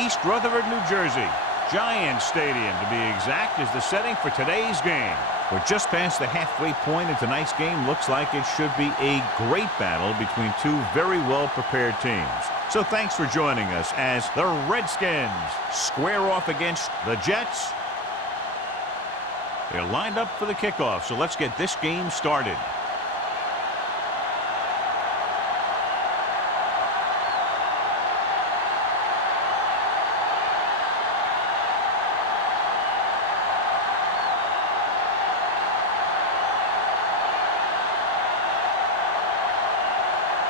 East Rutherford, New Jersey. Giant Stadium, to be exact, is the setting for today's game. We're just past the halfway point, and tonight's game looks like it should be a great battle between two very well-prepared teams. So thanks for joining us as the Redskins square off against the Jets. They're lined up for the kickoff, so let's get this game started.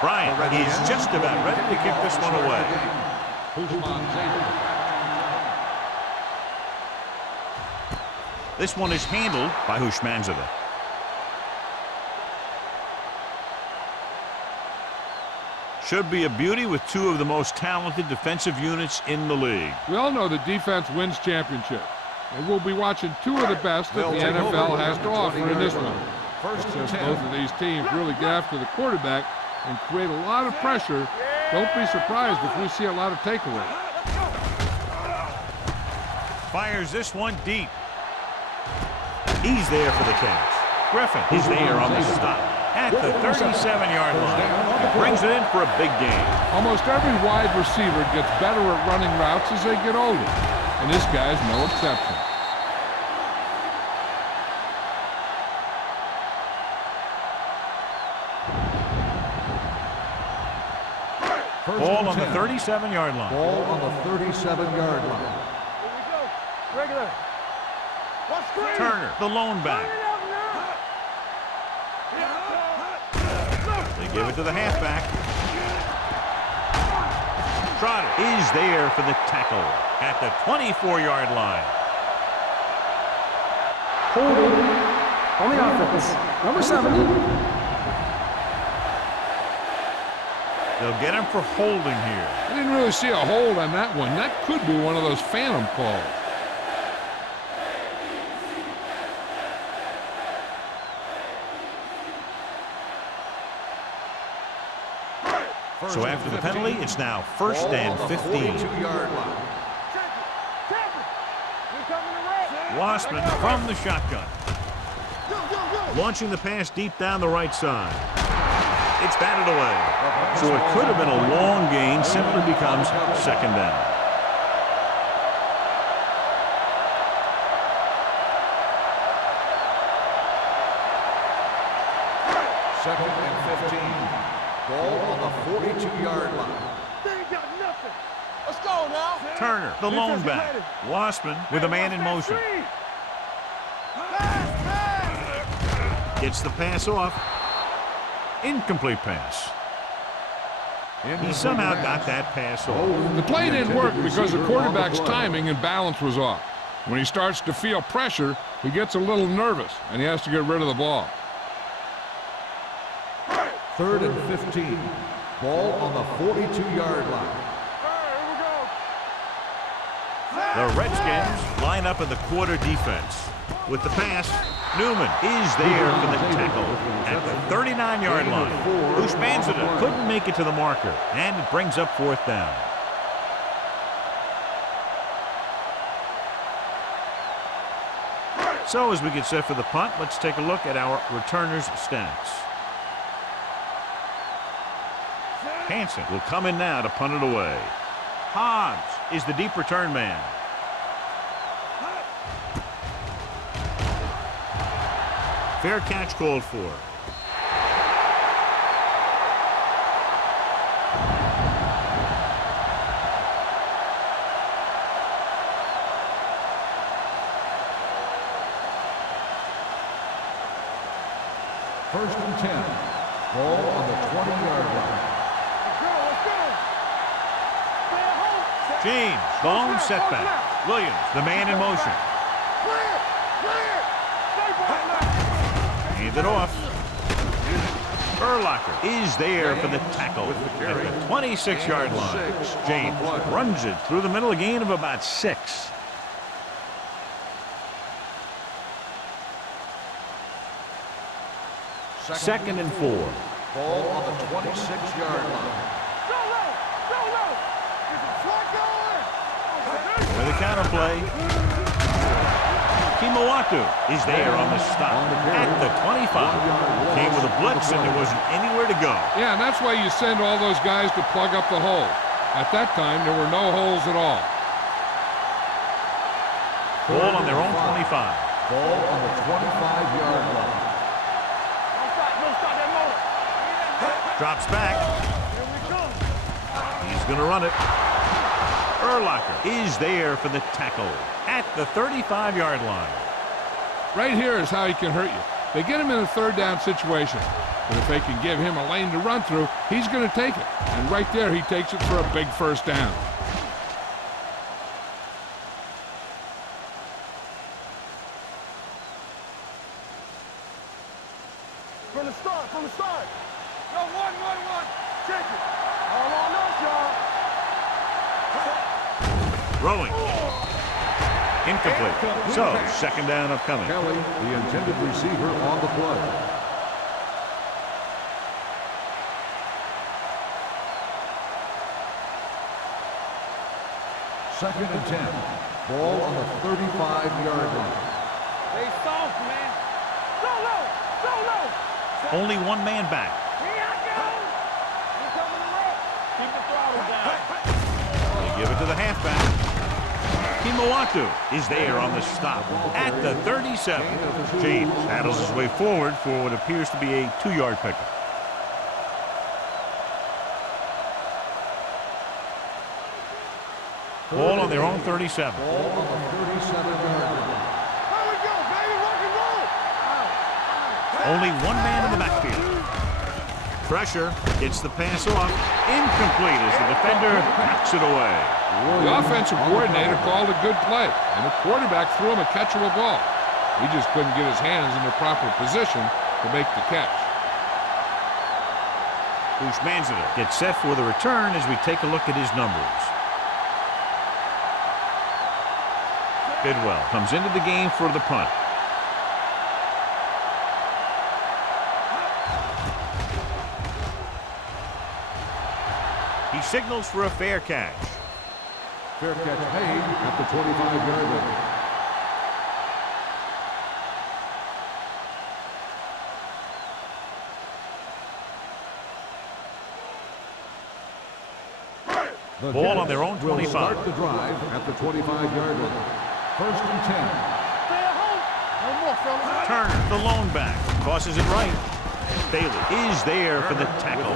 Bryant is just about ready to kick this one away. This one is handled by Hushmanzada. Should be a beauty with two of the most talented defensive units in the league. We all know that defense wins championships, and we'll be watching two of the best that the NFL has to offer in this one. Since both of these teams really get after the quarterback and create a lot of pressure, don't be surprised if we see a lot of takeaways. Fires this one deep. He's there for the catch. Griffin is there on the stop at the 37-yard line. Brings it in for a big gain. Almost every wide receiver gets better at running routes as they get older, and this guy's no exception. Ball on the 37-yard line. Ball on the 37-yard line. Here we go. Regular. Turner, the lone back. They give it to the halfback. Trotter is there for the tackle at the 24-yard line. Holding on the offense. Number 7. They'll get him for holding here. I didn't really see a hold on that one. That could be one of those phantom calls. So after the penalty, it's now 1st and 15. Wassman from the shotgun. Launching the pass deep down the right side. It's batted away. So it could have been a long gain, simply becomes 2nd down. Second and 15. Ball on the 42-yard line. They ain't got nothing. Let's go now. Turner, the lone back. Wassman with a man in motion. Gets the pass off. Incomplete pass. He somehow got that pass off. The play didn't work because the quarterback's timing and balance was off. When he starts to feel pressure, he gets a little nervous, and he has to get rid of the ball. 3rd and 15. Ball on the 42-yard line. The Redskins line up in the quarter defense. With the pass, Newman is there for the tackle at the 39-yard line. Hushmanzada couldn't make it to the marker, and it brings up 4th down. So as we get set for the punt, let's take a look at our returners' stats. Hansen will come in now to punt it away. Hobbs is the deep return man. Fair catch called for. First and 10. Ball on the 20-yard line. James, the lone setback. Williams, the man in motion. Hand it off. Urlacher is there for the tackle at the 26-yard line. James runs it through the middle, a gain of about 6. Second and 4. Ball on the 26-yard line. With a counter play. Kimawatu is there on the stop at the 25. Came with a blitz, and there wasn't anywhere to go. Yeah, and that's why you send all those guys to plug up the hole. At that time, there were no holes at all. Ball on their own 25. Ball on the 25-yard line. Don't stop that motor. Drops back. Here we go. He's going to run it. Urlacher is there for the tackle at the 35-yard line. Right here is how he can hurt you. They get him in a third down situation. But if they can give him a lane to run through, he's going to take it. And right there, he takes it for a big first down. From the start, from the start. Yo, one. Check it. All on us, y'all. Throwing. Incomplete. So, second down upcoming. Kelly, the intended receiver on the play. Second and 10. Ball on the 35-yard line. They soft, man. Go low. Only one man back. Here I go. You coming left. Keep the throttle down. They give it to the halfback. Kimawatu is there on the stop at the 37. James paddles his way forward for what appears to be a 2-yard pickup. Ball on their own 37. Ball on the 37-yard line. Here we go, baby. Rock and roll. Only one man in the backfield. Pressure gets the pass off. Incomplete as the defender knocks it away. The offensive coordinator called a good play, and the quarterback threw him a catchable ball. He just couldn't get his hands in the proper position to make the catch. Ushmanzada gets set for the return as we take a look at his numbers. Bidwell comes into the game for the punt. He signals for a fair catch. Fair catch made at the 25-yard line. Ball on their own 25. Will start the drive at the 25-yard line. First and 10. Stay at home. No more, fellas. Turner, the lone back, tosses it right. Bailey is there for the tackle.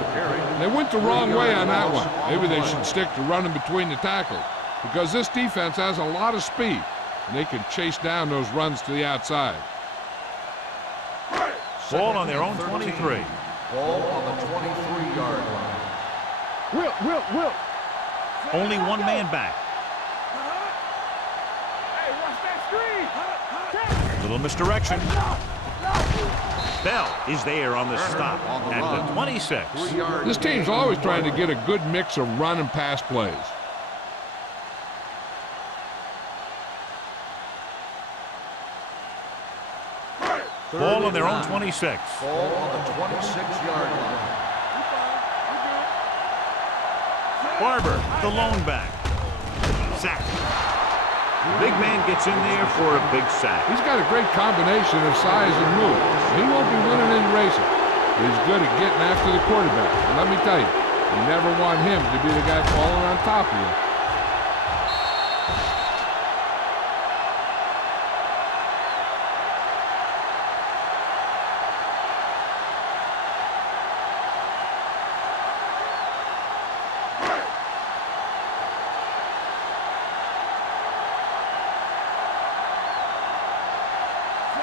They went the wrong way on that one. Maybe they should stick to running between the tackles, because this defense has a lot of speed, and they can chase down those runs to the outside. Ball on their own 23. Ball on the 23-yard line. Will. Only one man back. Hey, watch that screen. Little misdirection. Bell is there on the stop at the 26. This team's always trying to get a good mix of run and pass plays. Ball on their own 26. Ball on the 26-yard line. Barber, the lone back. Sack. The big man gets in there for a big sack. He's got a great combination of size and move. He won't be winning any races, but he's good at getting after the quarterback. And let me tell you, you never want him to be the guy falling on top of you.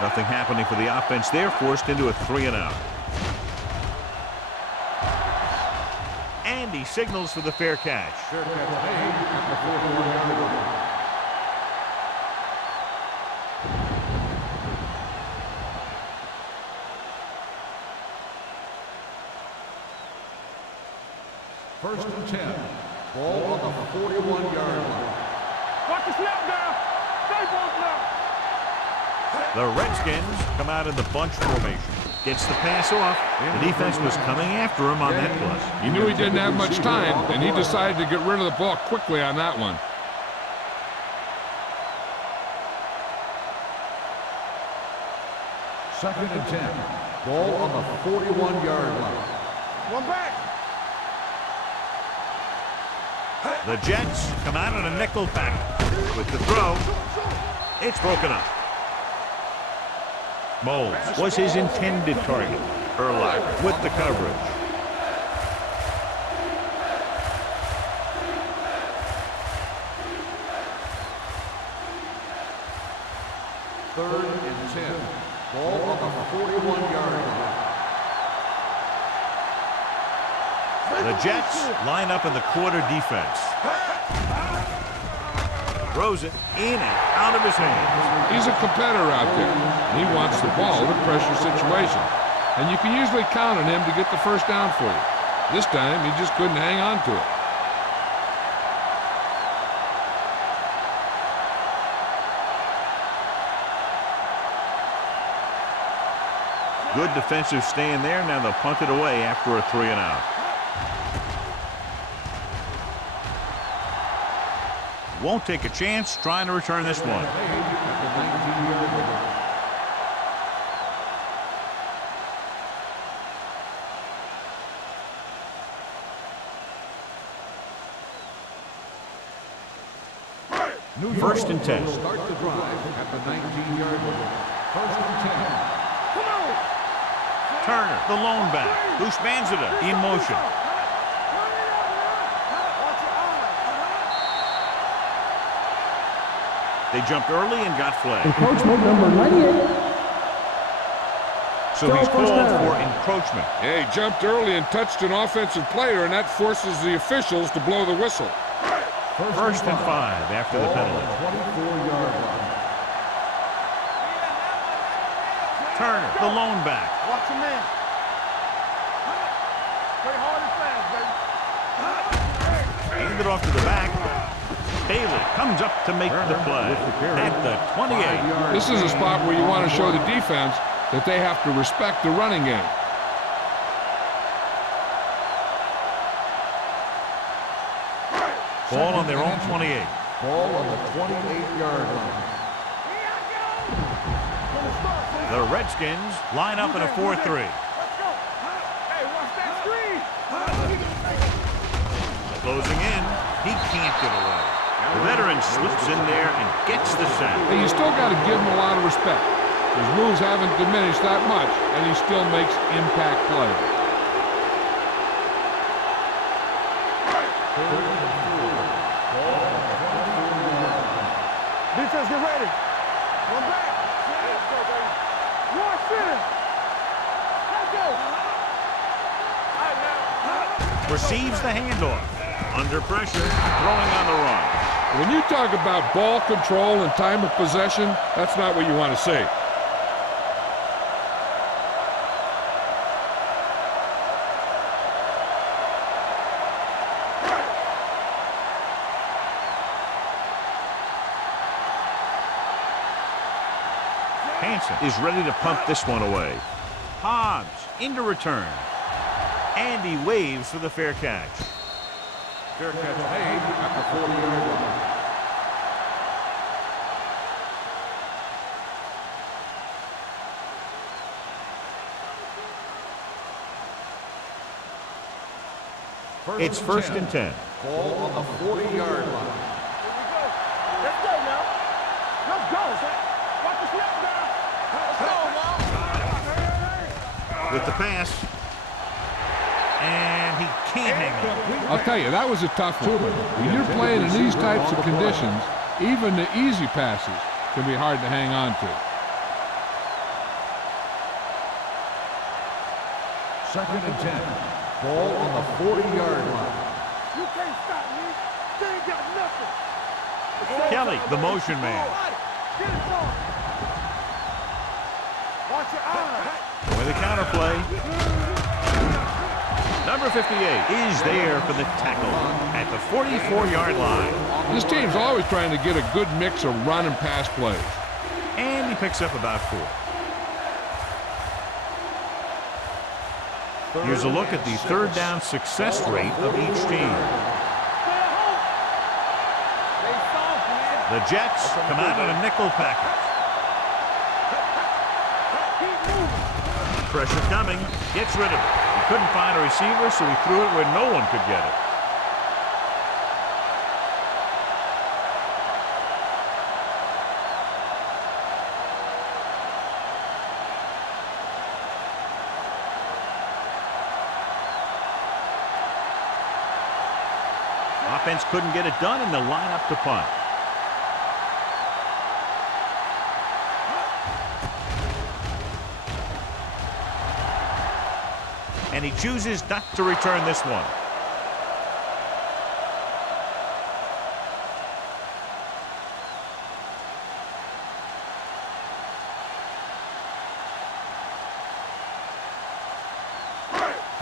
Nothing happening for the offense there, forced into a 3-and-out. And he signals for the fair catch. Fair catch made at the 41-yard line. First and 10. Ball on the 41-yard line. Watch the snap down. Stay for snap. The Redskins come out in the bunch formation. Gets the pass off. The defense was coming after him on that play. He knew he didn't have much time, and he decided to get rid of the ball quickly on that one. Second and 10. Ball on the 41-yard line. One back. The Jets come out in a nickel package. With the throw, it's broken up. Moles was his intended target. Urlacher with the coverage. Third and 10. Ball on the 41-yard line. The Jets line up in the quarter defense. Throws it in and out of his hands. He's a competitor out there. He wants the ball in pressure situations. And you can usually count on him to get the first down for you. This time, he just couldn't hang on to it. Good defensive stand there. Now they'll punt it away after a 3-and-out. Won't take a chance trying to return this one. First and 10. Start the drive at the 19-yard line. First and 10. Turner, the lone back. Husmanzada in motion. They jumped early and got flagged. Encroachment number 98. So he's called for encroachment. Yeah, he jumped early and touched an offensive player, and that forces the officials to blow the whistle. First and 5 after the penalty. 24-yard line. Turner, the lone back. Watch your man. Play hard and fast, baby. Hand it off to the back. Bailey comes up to make the play at the 28. This is a spot where you want to show the defense that they have to respect the running game. Ball on their own 28. Ball on the 28-yard line. The Redskins line up in a 4-3. Let's go. Hey, watch that screen. Closing in, he can't get away. The veteran slips in there and gets the sack. But you still got to give him a lot of respect. His moves haven't diminished that much, and he still makes impact plays. Defense, get ready. One back. Let's go, baby. One center. Let's go. All right, now. Receives the handoff. Under pressure, throwing on the run. When you talk about ball control and time of possession, that's not what you want to see. Hansen is ready to pump this one away. Hobbs into return. And he waves for the fair catch. Fair catch made at the 40-yard line. It's first and 10. Ball on the 40-yard line. Here we go. Let's go now. Let's go. Watch the snap now. Let's go now. With the pass. And he can't hang on. I'll tell you, that was a tough one. When you're playing in these types of conditions, even the easy passes can be hard to hang on to. Second and 10. Ball on the 40-yard line. You can't stop me. They ain't got nothing. Kelly, the motion man. Get it on. Watch your eyes. With a counterplay. Number 58 is there for the tackle at the 44-yard line. This team's always trying to get a good mix of run and pass plays. And he picks up about 4. Here's a look at the third down success rate of each team. The Jets come out in a nickel package. Pressure coming. Gets rid of it. He couldn't find a receiver, so he threw it where no one could get it. Offense couldn't get it done, and they'll line up to punt. And he chooses not to return this one.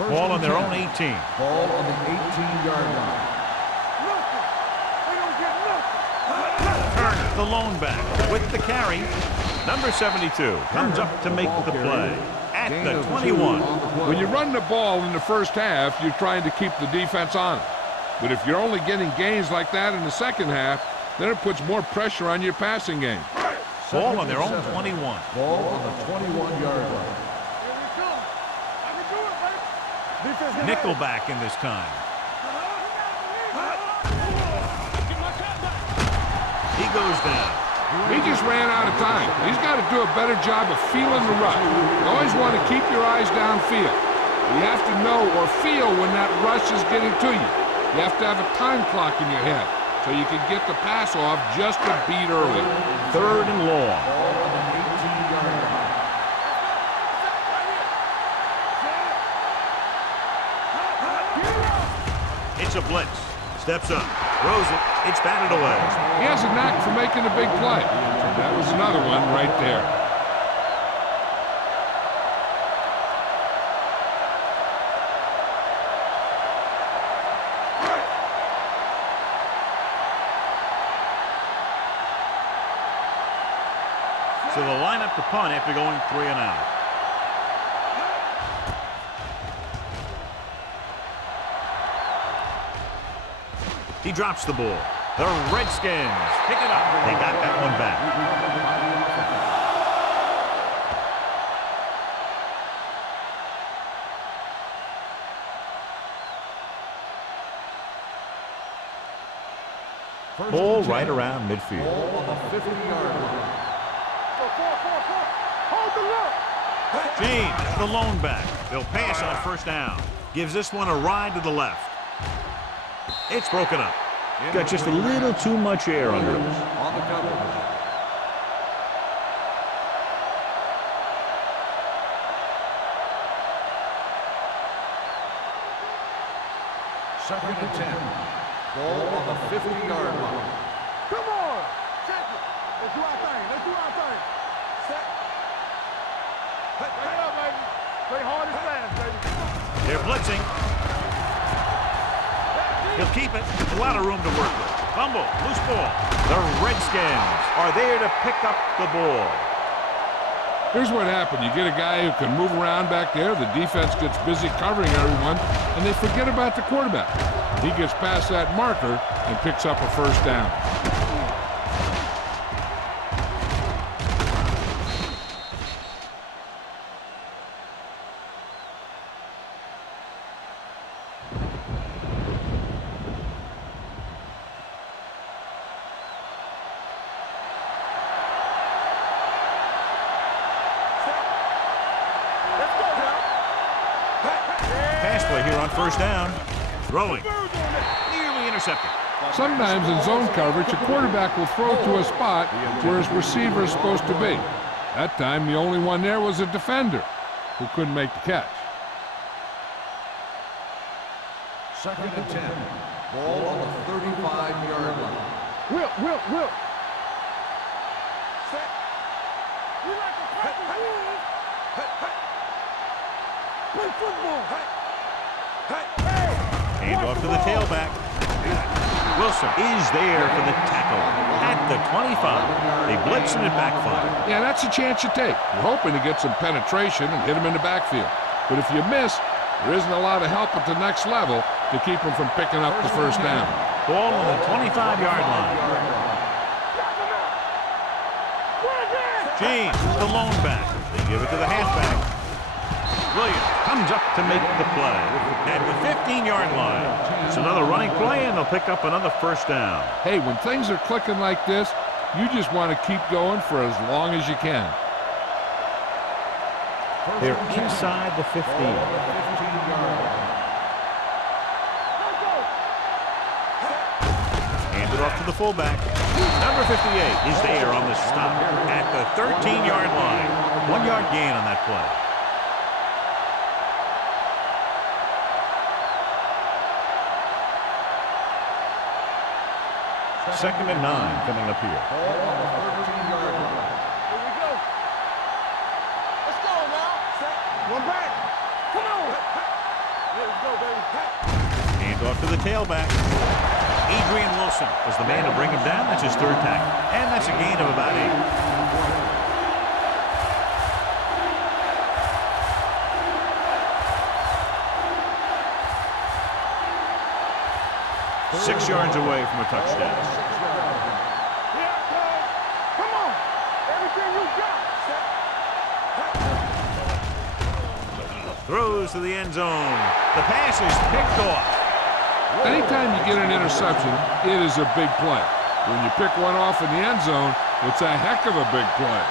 Ball on their own 18. Ball on the 18-yard line. Turner, the lone back, with the carry. Number 72 comes up to make the play at the 21. When you run the ball in the first half, you're trying to keep the defense on it. But if you're only getting gains like that in the second half, then it puts more pressure on your passing game. Ball on their own 21. Ball on the 21-yard line. Nickelback in this time. He goes down. He just ran out of time. He's got to do a better job of feeling the rush. You always want to keep your eyes downfield. You have to know or feel when that rush is getting to you. You have to have a time clock in your head so you can get the pass off just a beat early. 3rd and long. Ball on the 18-yard line. It's a blitz. Steps up. Throws it. It's batted away. He has a knack for making a big play. That was another one right there. So they'll line up to punt after going 3 and out. He drops the ball. The Redskins pick it up. They got that one back. Ball right around midfield. Ball on the 50-yard line. James, the lone back. They'll pass on 1st down. Gives this one a ride to the left. It's broken up. Got just a little too much air under it. On the cover. Second and 10. Ball on the 50-yard line. Come on! Check it. Let's do our thing. Let's do our thing. Set. Play up, baby. Play hard and fast, baby. They're blitzing. He'll keep it. A lot of room to work with. Fumble. Loose ball. The Redskins are there to pick up the ball. Here's what happened. You get a guy who can move around back there. The defense gets busy covering everyone, and they forget about the quarterback. He gets past that marker and picks up a 1st down. Pass play here on 1st down. Throwing. Nearly intercepted. Sometimes in zone coverage, a quarterback will throw to a spot where his receiver is supposed to be. That time, the only one there was a defender who couldn't make the catch. Second and 10. Ball on the 35-yard line. Will. Set. You like to play the rules. Play football. Hand off to the tailback. Wilson is there for the tackle at the 25. They blitz and it backfire. Yeah, that's a chance you take. You're hoping to get some penetration and hit him in the backfield. But if you miss, there isn't a lot of help at the next level to keep him from picking up the 1st down. Ball on the 25-yard line. James, the lone back. They give it to the halfback. Williams comes up to make the play at the 15-yard line. It's another running play, and they'll pick up another first down. Hey, when things are clicking like this, you just want to keep going for as long as you can. They're inside the 15. Hand it off to the fullback. Number 58 is there on the stop at the 13-yard line. 1-yard gain on that play. Second and 9 coming up here. Here we go. Let's go now. One back. Come on. Let's go, baby. Hand off to the tailback. Adrian Wilson was the man to bring him down. That's his third tackle. And that's a gain of about 8. 6 yards away from a touchdown. Come on. Everything you got. Throws to the end zone. The pass is picked off. Anytime you get an interception, it is a big play. When you pick one off in the end zone, it's a heck of a big play.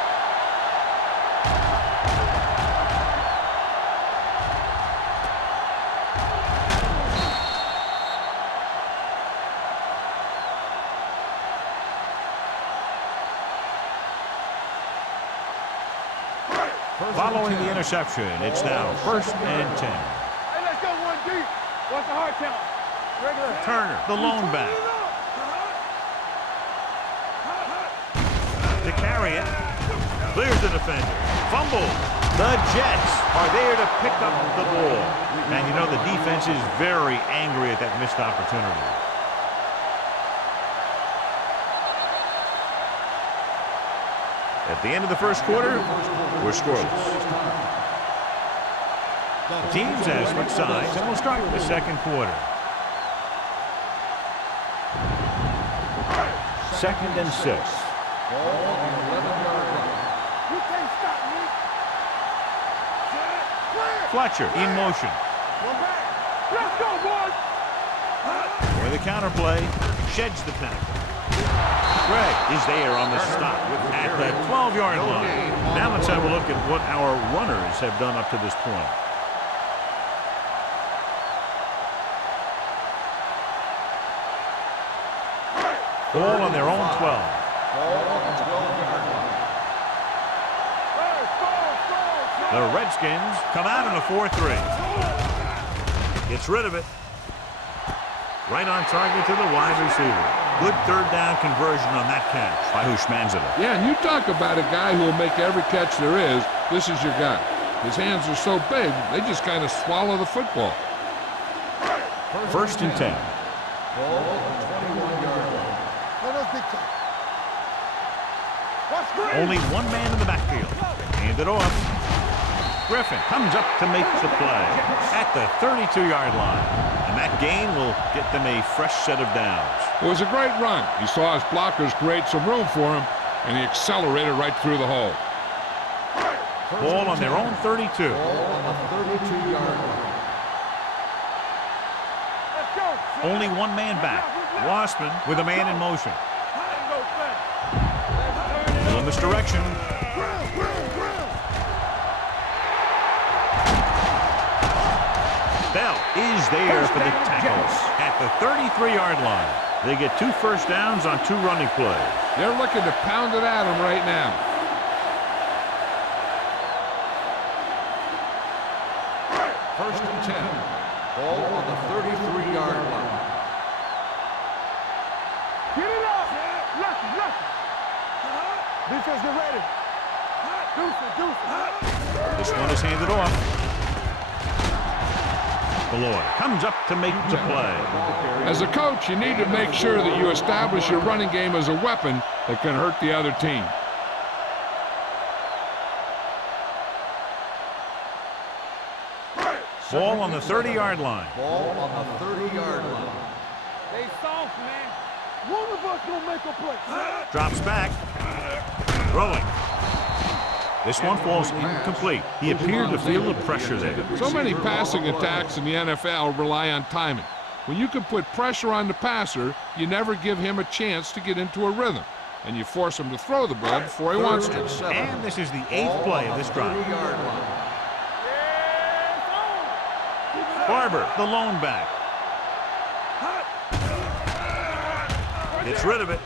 Following the interception, it's now 1st and 10. Hey, let's go one deep. What's the hard count? Regular. Turner, the lone back. To carry it. Clears the defender. Fumble. The Jets are there to pick up the ball. And you know the defense is very angry at that missed opportunity. At the end of the first quarter, we're scoreless. The teams have switched sides, and we'll start the second quarter. 2nd and 6. You can't stop me. Fletcher in motion. One back. Let's go, boys. For the counterplay, sheds the tackle. Gregg is there on the stop at the 12-yard line. Now let's have a look at what our runners have done up to this point. All on their own 12. The Redskins come out in a 4-3. Gets rid of it. Right on target to the wide receiver. Good third down conversion on that catch by Hushmanzada. Yeah, and you talk about a guy who will make every catch there is. This is your guy. His hands are so big, they just kind of swallow the football. 1st and 10. Only one man in the backfield. Hand it off. Griffin comes up to make the play at the 32-yard line. And that gain will get them a fresh set of downs. It was a great run. He saw his blockers create some room for him, and he accelerated right through the hole. Ball on their own 32. Ball on the 32-yard line. Let's go. Only one man back. Wassman with a man in motion. Little misdirection. Bell is there for the tackles at the 33-yard line. They get 2 first downs on 2 running plays. They're looking to pound it at him right now. First and 10. Ball on the 33-yard line. Get it up. Lucky. Defense, get ready. Deuce. This one is handed off. Lloyd comes up to make the play. As a coach, you need to make sure that you establish your running game as a weapon that can hurt the other team. Ball on the 30-yard line. Ball on the 30-yard line. They soft, man. One of us gonna make a play. Drops back. Throwing. This one falls incomplete. He appeared to feel the pressure there. So many passing attacks in the NFL rely on timing. When you can put pressure on the passer, you never give him a chance to get into a rhythm, and you force him to throw the ball before he wants to. And this is the 8th play of this drive. Barber, the lone back. Gets rid of it.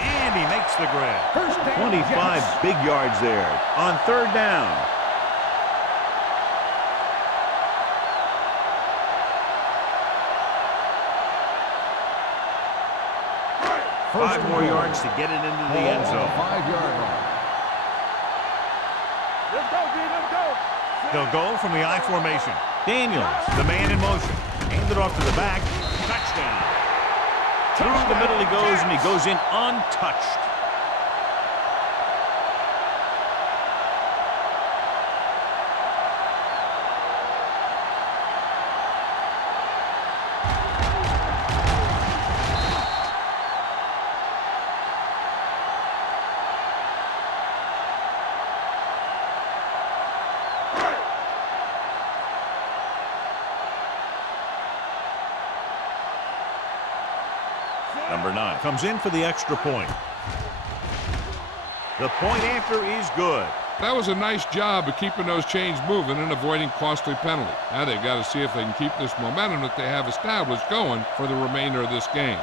And he makes the grab. 25 big yards there on 3rd down. Five more yards to get it into the end zone. 5-yard line. Let's go, D, let's go. They'll go from the I formation. Daniels, the man in motion. Handed off to the back. Touchdown. Through the middle he goes, and he goes in untouched. Number 9 comes in for the extra point. The point after is good. That was a nice job of keeping those chains moving and avoiding costly penalties. Now they've got to see if they can keep this momentum that they have established going for the remainder of this game.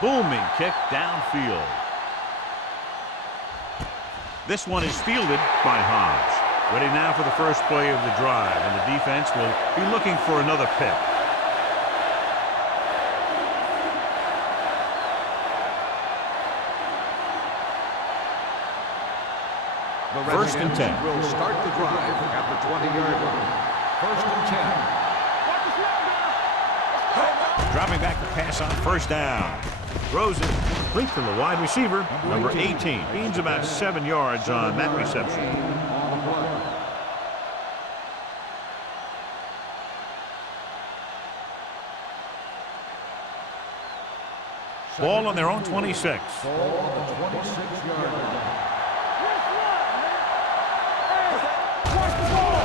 Booming kick downfield. This one is fielded by Hobbs. Ready now for the first play of the drive, and the defense will be looking for another pick. The First and 10. Will start the drive at the 20-yard line. First and 10. Watch the snap there. Dropping back the pass on 1st down. Throws it complete to the wide receiver, number 18. Gains about 7 yards on that reception. Ball on their own 26. Ball on the 26-yard line.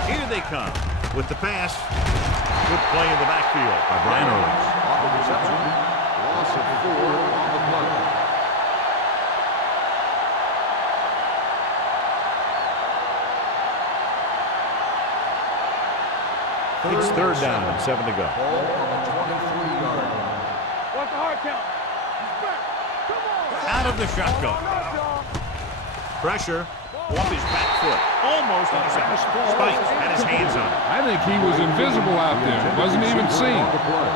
Here they come with the pass. Good play in the backfield by Brian Early. On the reception. Loss of 4 on the play. It's 3rd down and 7 to go. Ball on the 23-yard line. Watch the hard count. He's back. Come on. Out of the shotgun. Pressure off his back foot. Almost intercepted. Spike had his hands on it. I think he was invisible out there. Wasn't even seen.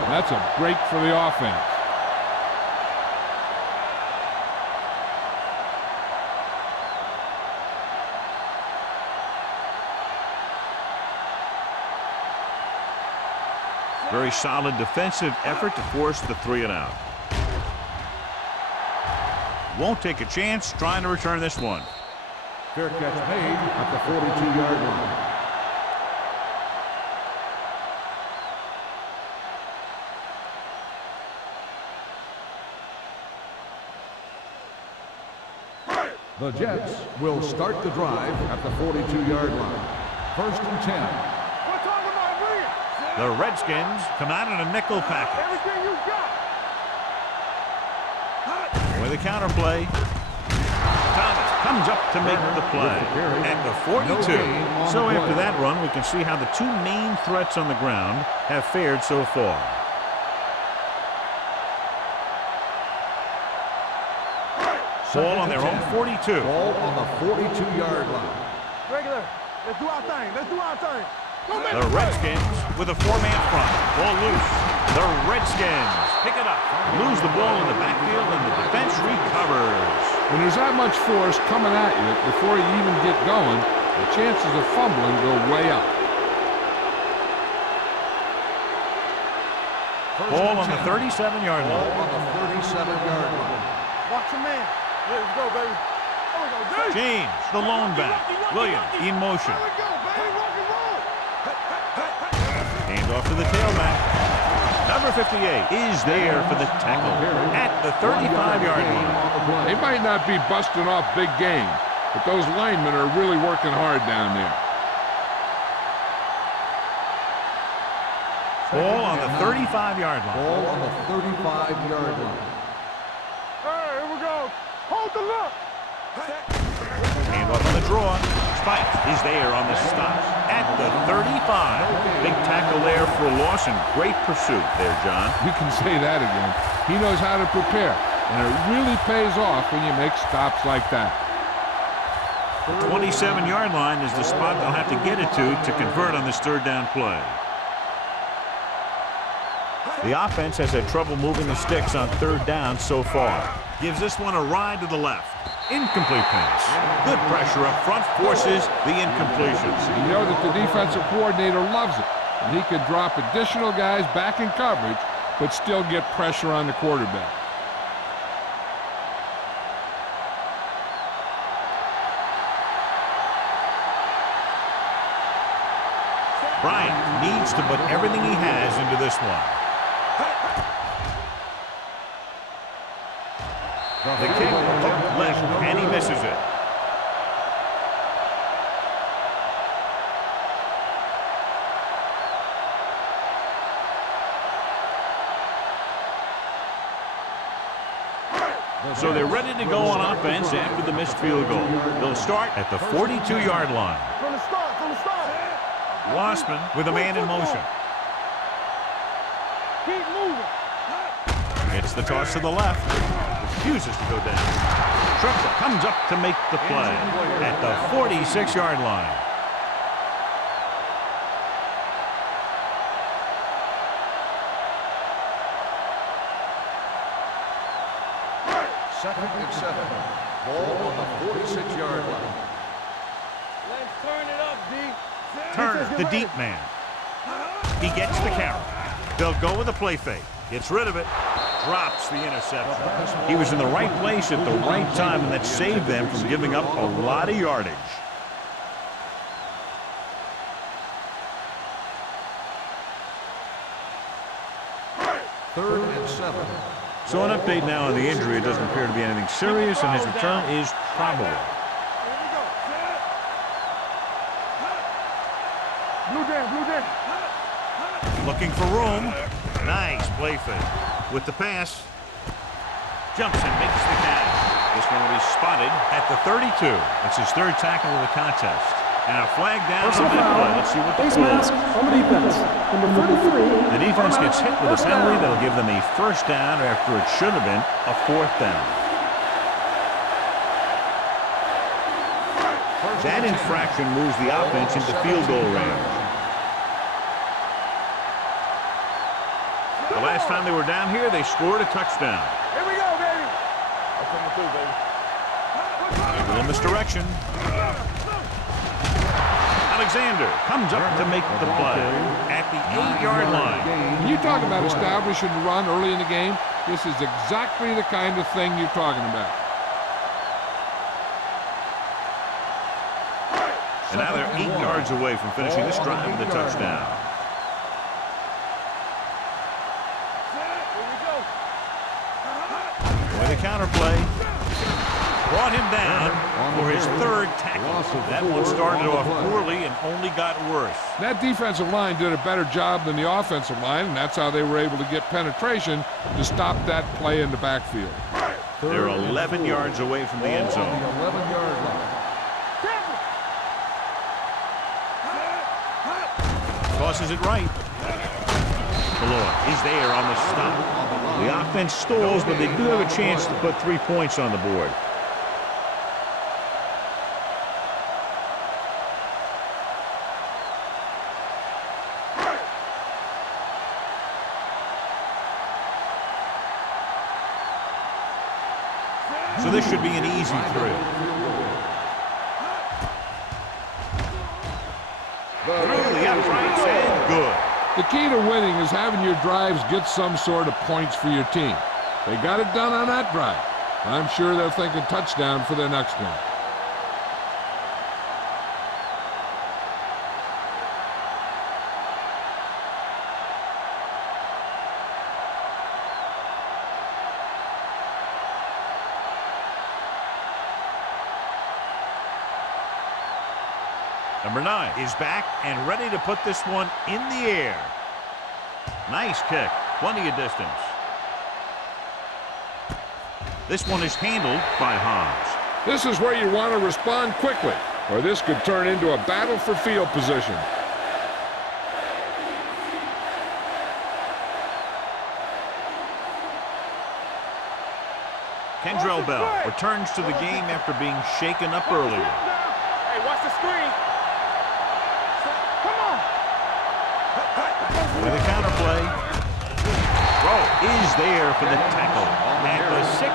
That's a break for the offense. Very solid defensive effort to force the 3 and out. Won't take a chance trying to return this one. Fair catch made at the 42-yard line. The Jets will start the drive at the 42-yard line. First and 10. We're talking about brilliant. The Redskins come out in a nickel package. Everything you got. With a counterplay. Thomas comes up to make the play at the 42. So after that run, we can see how the 2 main threats on the ground have fared so far. Ball on their own 42. Ball on the 42-yard line. Regular. Let's do our thing. Let's do our thing. Go make The it. Redskins with a 4-man front. Ball loose. The Redskins pick it up. Lose the ball in the backfield, and the defense recovers. When there's that much force coming at you before you even get going, the chances of fumbling go way up. Ball on the 37-yard Ball line. on the 37-yard line. Watch your man. Let's go, baby. There we go, James. James, the lone back. Williams in motion. There we go, baby. Rock and roll. Hand off to the tailback. Number 58 is there for the tackle at the 35-yard line. They might not be busting off big game, but those linemen are really working hard down there. Ball on the 35-yard line. Ball on the 35-yard line. Hey, here we go. Hold the look. Hand off on the draw. Spike is there on the stop at the 35. Big tackle there for a loss and great pursuit there, John. You can say that again. He knows how to prepare, and it really pays off when you make stops like that. The 27-yard line is the spot they'll have to get it to convert on this third down play. The offense has had trouble moving the sticks on third down so far. Gives this one a ride to the left. Incomplete pass. Good pressure up front forces the incompletions. You know that the defensive coordinator loves it, and he can drop additional guys back in coverage, but still get pressure on the quarterback. Bryant needs to put everything he has into this one. The kick hooked left, and he misses it. So they're ready to go on offense after the missed field goal. They'll start at the 42-yard line. From the start, from the start. Wassman with a man in motion. Keep moving. Gets the toss to the left. Refuses to go down. Tripper comes up to make the play at the 46-yard line. Second and 7. Ball on the 46-yard line. Let's turn it up, D. Turner, the deep man. He gets the carry. They'll go with a play fake. Gets rid of it. Drops the interception. He was in the right place at the right time, and that saved them from giving up a lot of yardage. Third and 7. So an update now on the injury. It doesn't appear to be anything serious, and his return is probable. Blue down, blue down. Looking for room. Nice play fake. With the pass. Jumps and makes the catch. This one will be spotted at the 32. It's his third tackle of the contest. And a flag down on that play. Let's see what the Face call mask is. on the defense. Number 33. The defense gets hit with a penalty that'll give them a first down after it should have been a fourth down. That infraction moves the offense into field goal range. The last time they were down here, they scored a touchdown. Here we go, baby. I'm coming through, baby. A little misdirection. Alexander comes up to make the play at the 8-yard line. When you talk about establishing the run early in the game, this is exactly the kind of thing you're talking about. And now they're 8 yards away from finishing this drive with a touchdown. With a counter play. Brought him down for his third tackle. That one started off poorly and only got worse. That defensive line did a better job than the offensive line, and that's how they were able to get penetration to stop that play in the backfield. They're 11 yards away from the end zone. 11-yard line. Tosses it right. Malloy is there on the stop. The offense stalls, but they do have a chance to put 3 points on the board. So this should be an easy through. Through the uprights and good. The key to winning is having your drives get some sort of points for your team. They got it done on that drive. I'm sure they're thinking touchdown for their next one. Number 9 is back and ready to put this one in the air. Nice kick. Plenty of distance. This one is handled by Hans. This is where you want to respond quickly, or this could turn into a battle for field position. Kendrell Bell returns to the game after being shaken up earlier. Hey, watch the screen. Come on. With a counterplay. Throw is there for the tackle at the 16.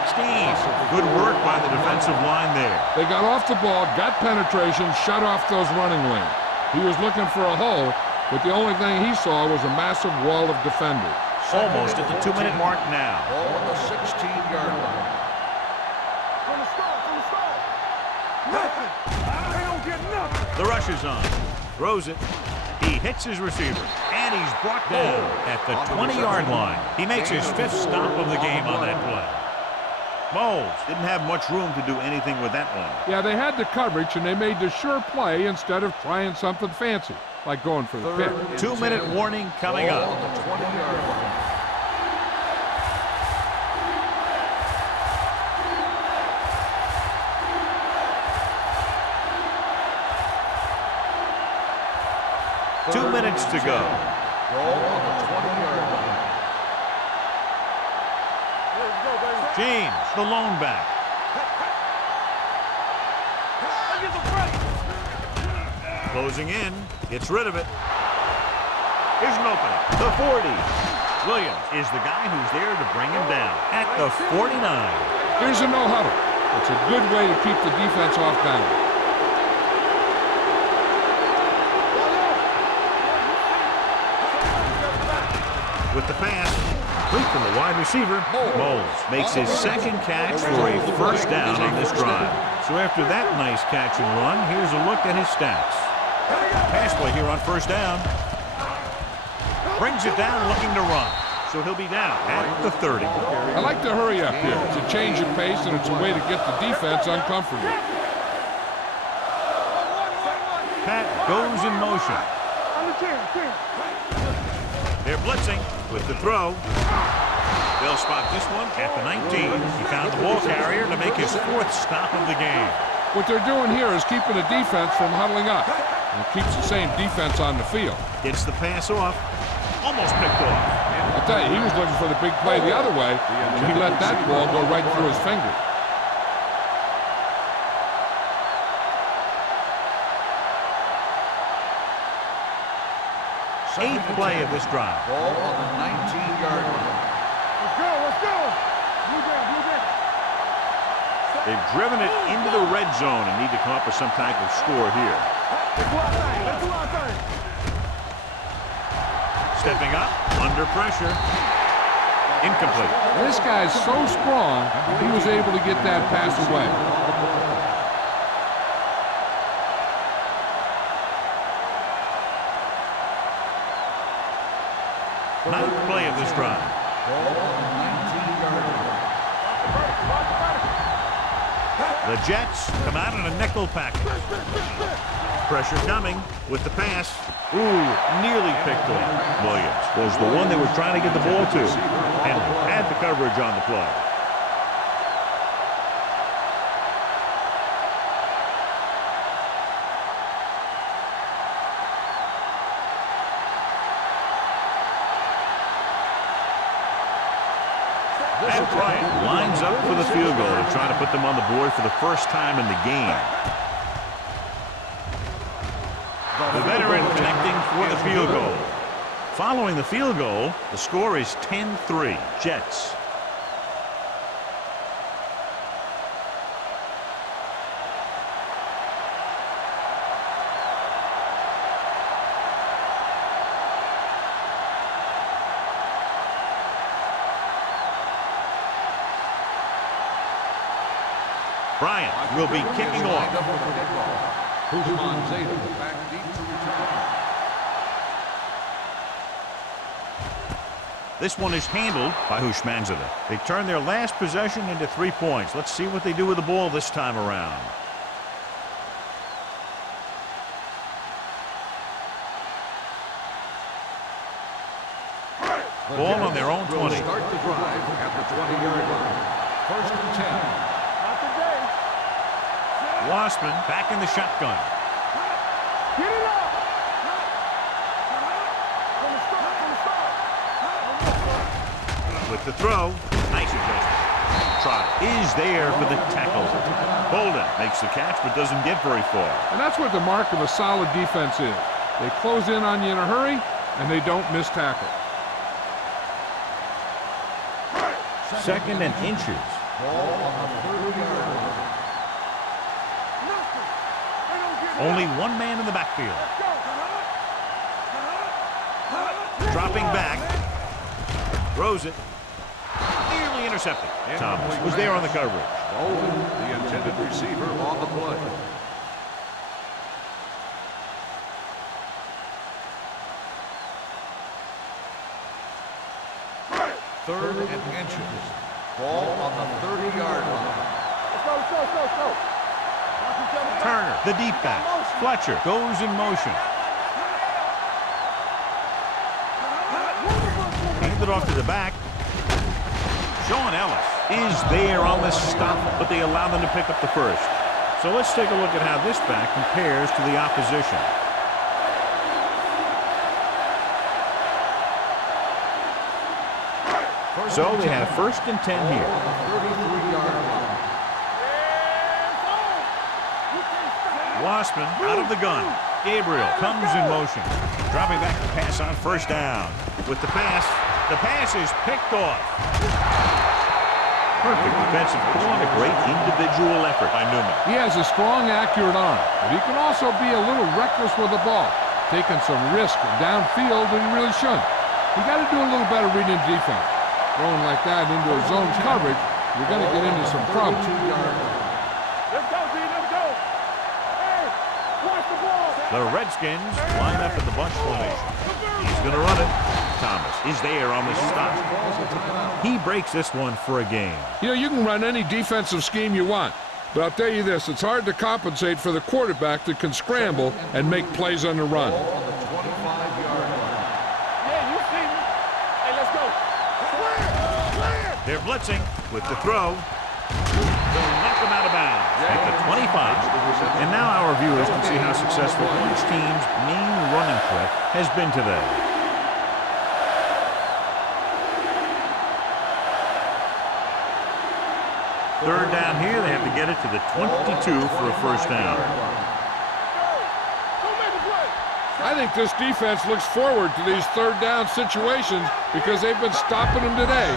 Good work by the defensive line there. They got off the ball, got penetration, shut off those running lanes. He was looking for a hole, but the only thing he saw was a massive wall of defenders. Almost at the 2-minute mark now. Ball on the 16-yard line. From the start. Nothing. They don't get nothing. The rush is on. Throws it. He hits his receiver. And he's brought down at the 20-yard line. He makes his 5th stop of the game on that play. Moles didn't have much room to do anything with that one. Yeah, they had the coverage, and they made the sure play instead of trying something fancy, like going for the pick. 2-minute warning coming Ball up. on the 20-yard line. Two minutes to go. Ball on the 20-yard line. Let's go, baby. James, the lone back. Get the press. Closing in. Gets rid of it. Here's an opening. The 40. Williams is the guy who's there to bring him down at the 49. Here's a no huddle. It's a good way to keep the defense off balance. With the pass, complete from the wide receiver, Moles makes his 2nd catch for a 1st down on this drive. So after that nice catch and run, here's a look at his stats. Pass play here on 1st down. Brings it down looking to run. So he'll be down at the 30. I like to hurry up here. It's a change of pace, and it's a way to get the defense uncomfortable. Pat goes in motion. On the 10. They're blitzing with the throw. They'll spot this one at the 19. He found the ball carrier to make his 4th stop of the game. What they're doing here is keeping the defense from huddling up. And it keeps the same defense on the field. Gets the pass off. Almost picked off. I tell you, he was looking for the big play the other way, and he let that ball go right through his fingers. Eighth play of this drive. Ball on the 19-yard line. Let's go. Blue down. They've driven it into the red zone and need to come up with some type of score here. Let's do our thing. Stepping up, under pressure. Incomplete. This guy's so strong, he was able to get that pass away. Ninth play of this drive. Ball on the 19-yard line. The Jets come out in a nickel package. Pressure coming with the pass. Ooh, nearly picked off. Williams was the one they were trying to get the ball to. And had the coverage on the play. And Bryant lines up for the field goal to try to put them on the board for the 1st time in the game. The veteran connecting for the field goal. Following the field goal, the score is 10-3, Jets. Bryant will be kicking off. Back deep to return. This one is handled by Hushmanzada. They turn their last possession into 3 points. Let's see what they do with the ball this time around. Ball on their own 20. Start the drive at the 20-yard line. First and 10. Not today. Wassman back in the shotgun. Get it up. From the start. With the throw. Nice adjustment. Trot is there for the tackle. Bolden makes the catch but doesn't get very far. And that's what the mark of a solid defense is. They close in on you in a hurry, and they don't miss tackle. Second and inches. Ball on the 30-yard line. Only one man in the backfield. Dropping back. Throws it. Nearly intercepted. Thomas was there on the coverage. Bolden, the intended receiver, on the play. Third and inches. Ball on the 30-yard line. Let's go. Turner, the deep back. Fletcher goes in motion. Handed off to the back. Sean Ellis is there on the stop, but they allow them to pick up the first. So let's take a look at how this back compares to the opposition. So they have first and 10 here. 33-yard line. Wassman out of the gun. Gabriel comes in motion. Dropping back to pass on first down. With the pass is picked off. Perfect defensive. What a great individual effort by Newman. He has a strong, accurate arm, but he can also be a little reckless with the ball, taking some risk downfield that he really shouldn't. You got to do a little better reading defense. Throwing like that into a zone coverage, you're going to get into some trouble. Let's go, D. Let's go. Hey, watch the ball. The Redskins line up in the bunch formation. He's going to run it. Thomas is there on the stop. He breaks this one for a game. You know, you can run any defensive scheme you want, but I'll tell you this, it's hard to compensate for the quarterback that can scramble and make plays on the run. On the 25-yard line. Yeah, you see me. Hey, let's go. Clear. They're blitzing with the throw. They'll knock them out of bounds at the 25. And now our viewers can see how successful each team's main running threat has been today. Third down here, they have to get it to the 22 for a first down. I think this defense looks forward to these third down situations because they've been stopping them today.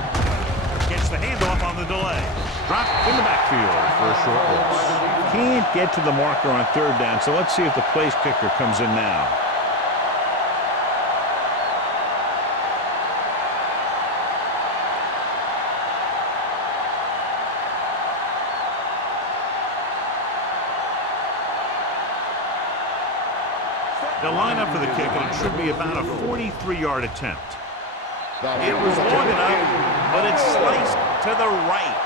Gets the handoff on the delay. Drop in the backfield for a short loss. Can't get to the marker on third down, so let's see if the place kicker comes in now. They'll line up for the kick, and it should be about a 43-yard attempt. It was long enough, but it's sliced to the right.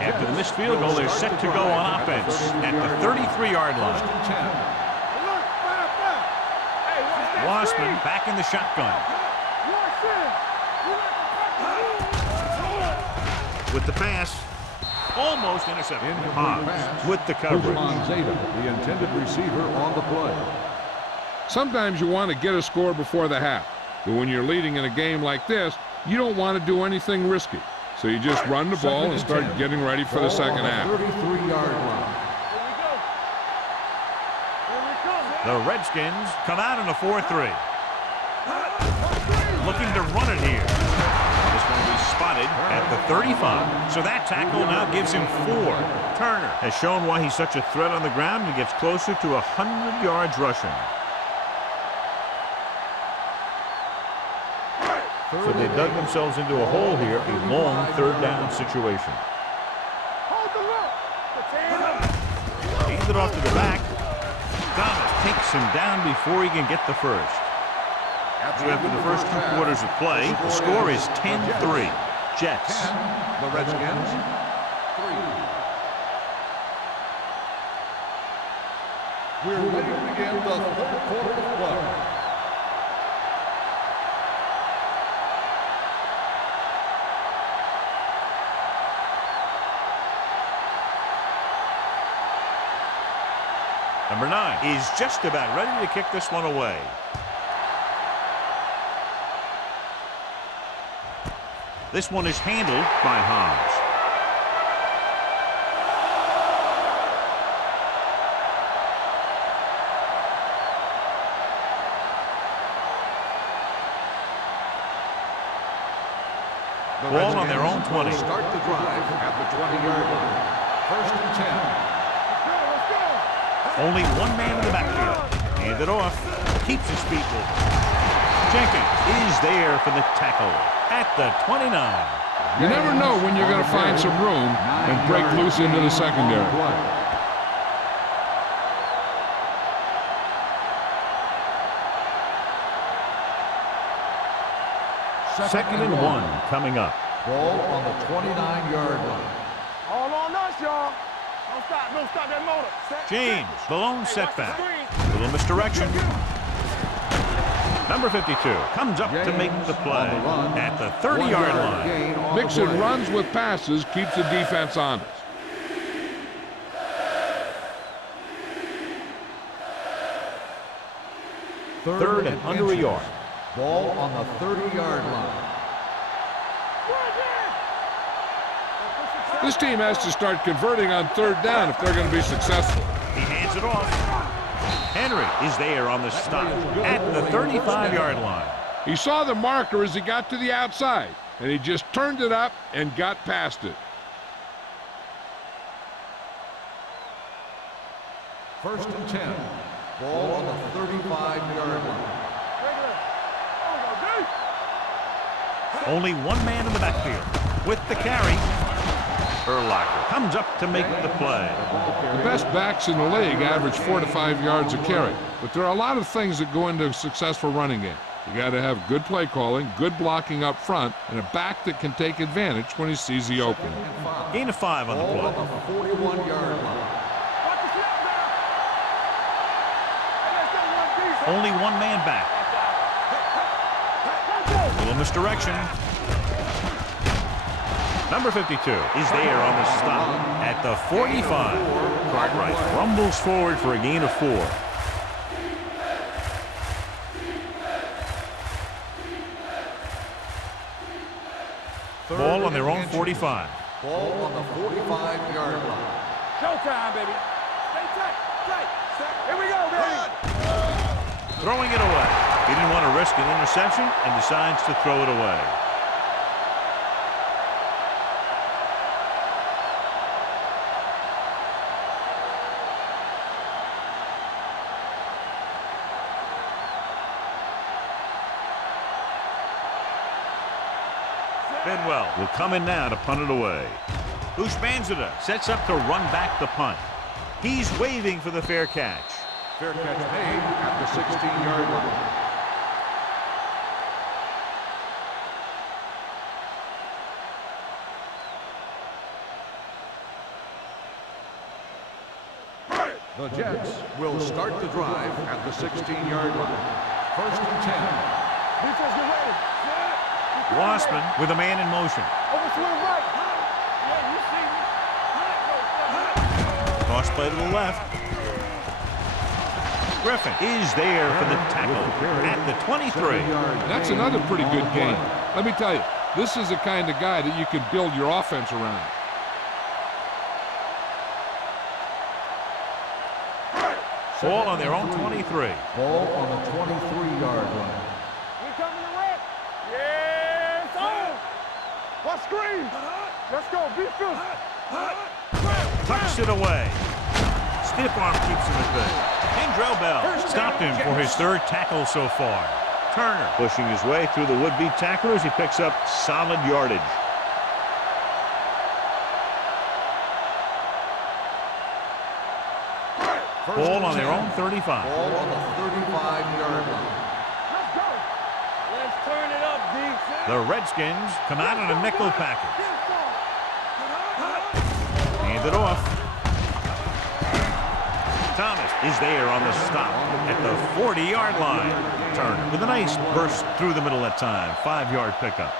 After the missed field goal, they're set to go on offense at the 33-yard line. Wassman back in the shotgun. With the pass, almost intercepted. Hobbs with the coverage. The intended receiver on the play. Sometimes you want to get a score before the half, but when you're leading in a game like this, you don't want to do anything risky. So you just run the ball and start getting ready for the second half. 33-yard line. The Redskins come out in a 4-3. Looking to run it here. This one will be spotted at the 35. So that tackle now gives him 4. Turner has shown why he's such a threat on the ground and gets closer to 100 yards rushing. So they dug themselves into a hole here, a long third down situation. Hold the look. Hand it off to the back. Thomas takes him down before he can get the first. So after the first 2 quarters of play, the score is 10-3. Jets. 10, the Redskins. 3. We're ready to begin the third quarter of play. Number 9 is just about ready to kick this one away. This one is handled by Hans. Ball on their own 20. Start the drive at the 20-yard line. First and 10. Only one man in the backfield. Hand it off. Keeps his feet moving. Jenkins is there for the tackle at the 29. You never know when you're going to find some room and break loose into the secondary. Second and 1 coming up. Ball on the 29-yard line. All on us, y'all. Don't stop that motor. James, the lone setback. Little misdirection. Number 52 comes up to make the play at the 30-yard line. Mixing runs with passes keeps the defense honest. Third and under a yard. Ball on the 30-yard line. This team has to start converting on third down if they're going to be successful. He hands it off. Henry is there on the stop at the 35-yard line. He saw the marker as he got to the outside, and he just turned it up and got past it. First and 10. Ball on the 35-yard line. Only one man in the backfield with the carry. Urlacher comes up to make the play. The best backs in the league average 4 to 5 yards a carry, but there are a lot of things that go into a successful running game. You got to have good play calling, good blocking up front, and a back that can take advantage when he sees the opening. Gain of 5 on the play. Ball on the 41-yard line. Only one man back. Little misdirection. Number 52 is there on the stop at the 45. Cartwright rumbles forward for a gain of 4. Ball on their own 45. Ball on the 45-yard line. Showtime, baby. Stay tight. Here we go, baby. Throwing it away. He didn't want to risk an interception and decides to throw it away. Bedwell will come in now to punt it away. Ushmanzada sets up to run back the punt. He's waving for the fair catch. Fair catch made at the 16-yard line. The Jets will start the drive at the 16-yard line. First and 10. Defense, get ready. Rossman with a man in motion. Overswing right. Yeah, you see me. Cross play to the left. Griffin is there for the tackle at the 23. That's another pretty good game. Let me tell you, this is the kind of guy that you can build your offense around. Ball on their own 23. Ball on the 23-yard line. We coming to wreck. Yes, oh. What screen? Let's go. Be fierce. Tucks it away. Stiff arm keeps him at bay. Kendrell Bell stopped him for his third tackle so far. Turner pushing his way through the would-be tacklers. He picks up solid yardage. Ball on their own 35. Ball on the 35-yard line. Let's go. Let's turn it up, D. The Redskins come out in a nickel package. Hand it off. Thomas is there on the stop at the 40-yard line. Turner with a nice burst through the middle that time. 5-yard pickup.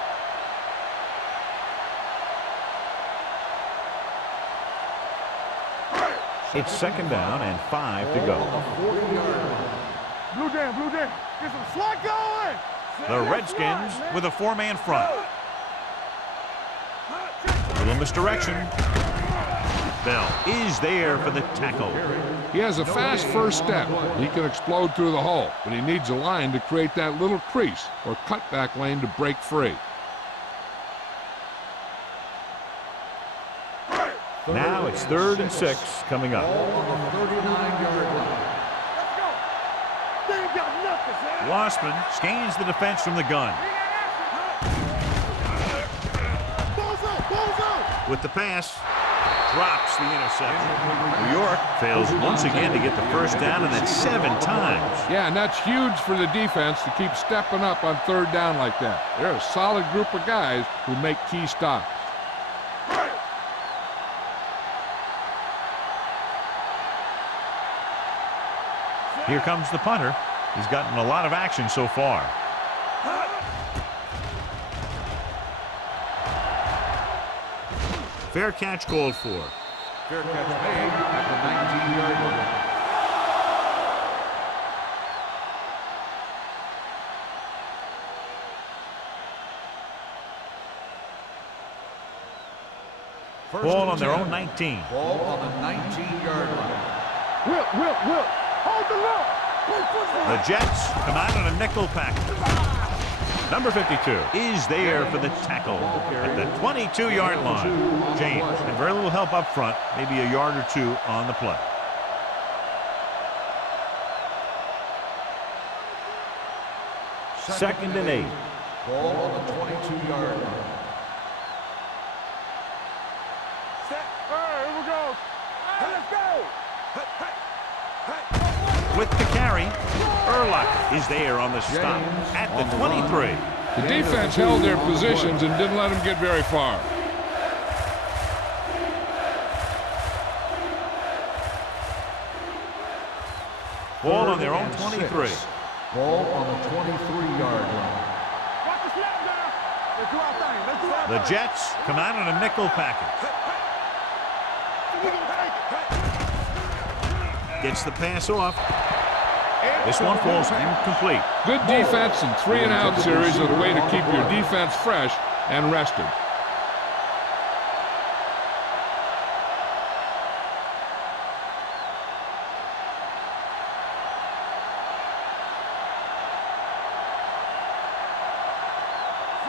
It's second down and 5 to go. Blue Jam. Get some slack going. The Redskins with a 4-man front. Little misdirection. Bell is there for the tackle. He has a fast first step. He can explode through the hole, but he needs a line to create that little crease or cutback lane to break free. Now it's 3rd and 6 coming up. Ball on the 39-yard line. Let's go. They ain't got nothing, man. Lossman scans the defense from the gun. Bozo. With the pass, drops the interception. New York fails once again to get the first down, and that's 7 times. Yeah, and that's huge for the defense to keep stepping up on 3rd down like that. They're a solid group of guys who make key stops. Here comes the punter. He's gotten a lot of action so far. Fair catch called for. Fair catch made at the 19-yard line. Ball on their own 19. Ball on the 19-yard line. Whip. Hold the look. The Jets come out in a nickel package. Number 52 is there for the tackle at the 22-yard line. James had very little help up front, maybe a yard or two on the play. Second and 8. Ball on the 22-yard line. Set. All right, here we go. Let's go. With the carry, Urlacher is there on the stop at the 23. The defense held their positions and didn't let them get very far. Ball on their own 23. Ball on the 23-yard line. Watch the snap down. Let's do our thing. Let's do our The thing. Jets come out in a nickel package. We gonna take it. Gets the pass off. This one falls incomplete. Good defense and 3-and-out series are the way to keep your defense fresh and rested.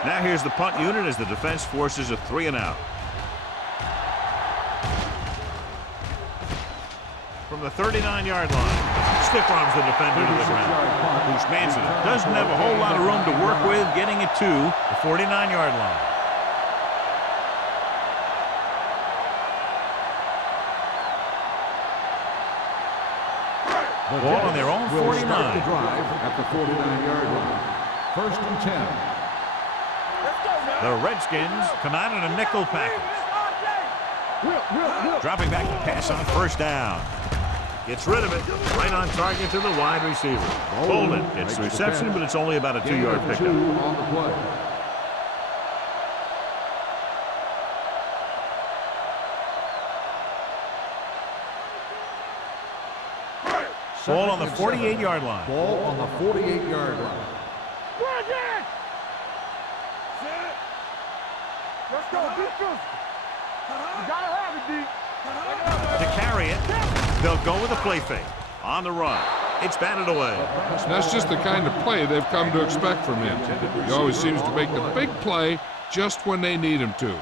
Now here's the punt unit as the defense forces a 3-and-out. From the 39-yard line, stiff arms the defender to the ground. Bruce Manson doesn't have a whole lot of room to work with, getting it to the 49-yard line. Ball on their own 49. The drive at the 49-yard line. 1st and 10. The Redskins come out in a nickel package. Dropping back to pass on 1st down. Gets rid of it. Right on target to the wide receiver. Bolden gets the reception, but it's only about a 2-yard pickup. On the play. Ball on the 48-yard line. Ball on the 48-yard line. Let's go, defense. You gotta have it, D. To carry it, they'll go with a play fake. On the run, it's batted away. That's just the kind of play they've come to expect from him. He always seems to make the big play just when they need him to.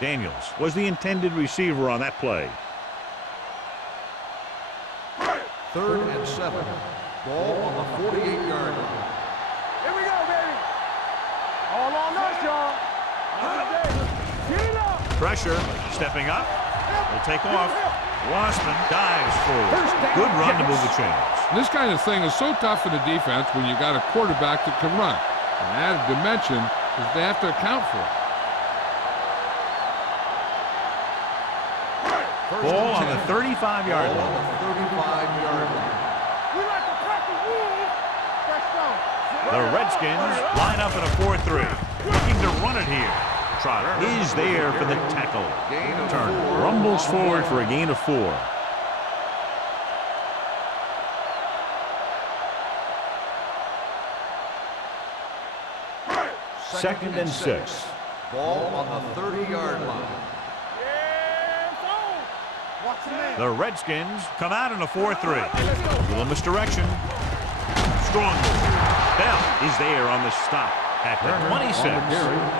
Daniels was the intended receiver on that play. 3rd and 7. Ball on the 48-yard line. Here we go. Pressure. Stepping up. Will take off. Rossman dives forward. Good run to move the chains. This kind of thing is so tough in the defense when you got a quarterback that can run. An added dimension is they have to account for it. Ball on the 35-yard line. 35-yard line. We like to crack the wool. That's on. The Redskins line up in a 4-3. Looking to run it here. Trotter is there for the tackle. Gain of Turner 4. rumbles forward for a gain of 4. Second and 6. Ball on the 30-yard line. Yeah, it's on. Watch the man. The Redskins come out in a 4-3. Little misdirection. Strong move. Bell is there on the stop at the 26.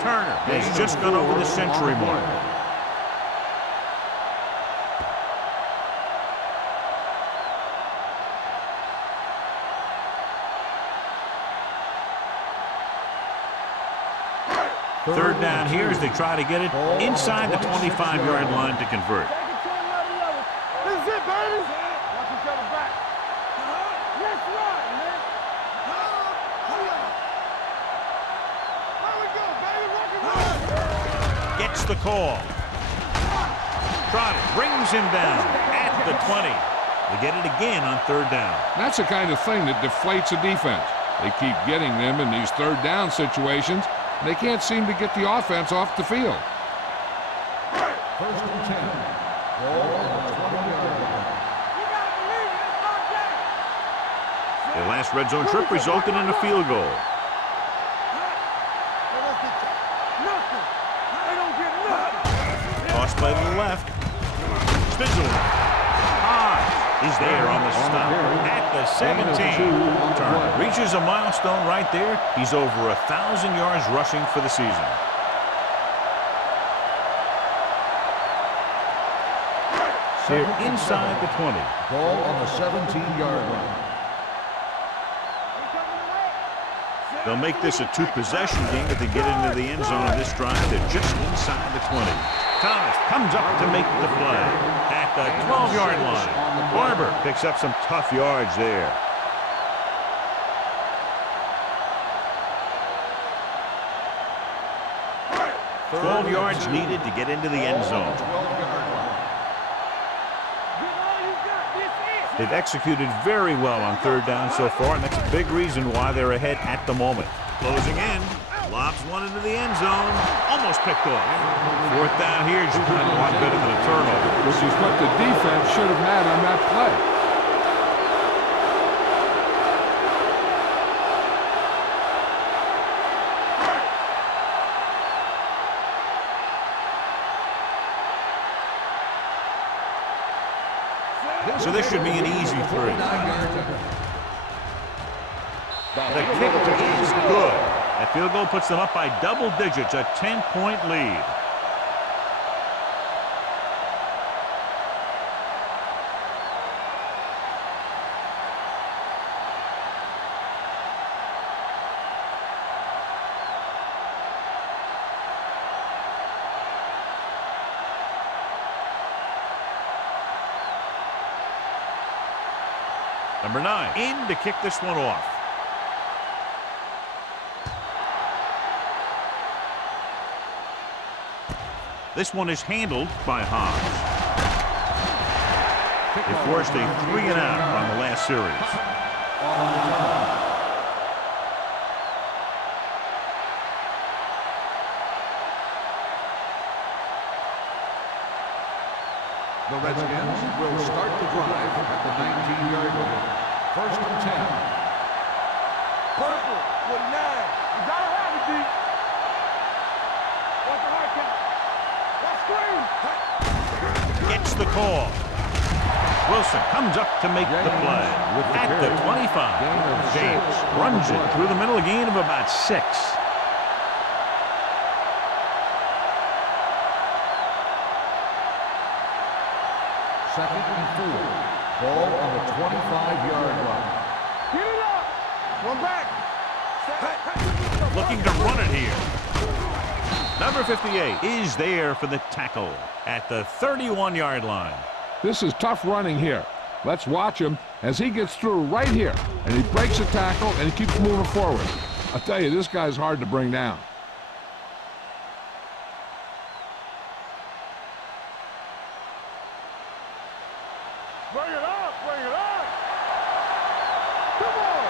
Turner has just gone over the century mark. Third down here as they try to get it inside the 25-yard line to convert. Take it to another level. This is it, baby. Watch each other back. Let's ride, man. There we go, baby. Rock and roll. Gets the call. Trotter brings him down at the 20. They get it again on third down. That's the kind of thing that deflates a defense. They keep getting them in these third down situations. They can't seem to get the offense off the field. First and 10. Ball on the 20-yard line. You gotta believe it. It's our game. Their last red zone trip resulted in a field goal. Hey, let's get that. Nothing. They don't get nothing. Toss play to the left. Spizzle. Is there on the stop at the 17. Turner reaches a milestone right there. He's over 1,000 yards rushing for the season. They're inside the 20. Ball on the 17-yard line. They'll make this a two-possession game if they get into the end zone on this drive. They're just inside the 20. Thomas comes up to make the play at the 12-yard line. Barber picks up some tough yards there. Third 12 and yards 2. needed to get into the end zone. 12-yard line. Give all you got. This is. They've executed very well on third down so far, and that's a big reason why they're ahead at the moment. Closing in. Lobs one into the end zone. Almost picked off. Fourth down here is a lot better than a turnover. Which is what the defense should have had on that play. So this should be an easy 3. 9-yard line. The kick is good. That field goal puts them up by double digits, a 10-point lead. Number 9 in to kick this one off. This one is handled by Hans. They forced a 3-and-out on the last series. The Redskins will start the drive at the 19-yard line. First and 10. Purple with 9. You gotta have it, D. What's the high count? Let's scream. Gets the call. Wilson comes up to make the play at the 25. James runs it through the middle, a gain of about 6. Second and 4. Ball on the 25-yard line. Get it up. Run back. Looking to run it here. Number 58 is there for the tackle at the 31-yard line. This is tough running here. Let's watch him as he gets through right here. And he breaks a tackle and he keeps moving forward. I'll tell you, this guy's hard to bring down. Bring it up, bring it up. Come on.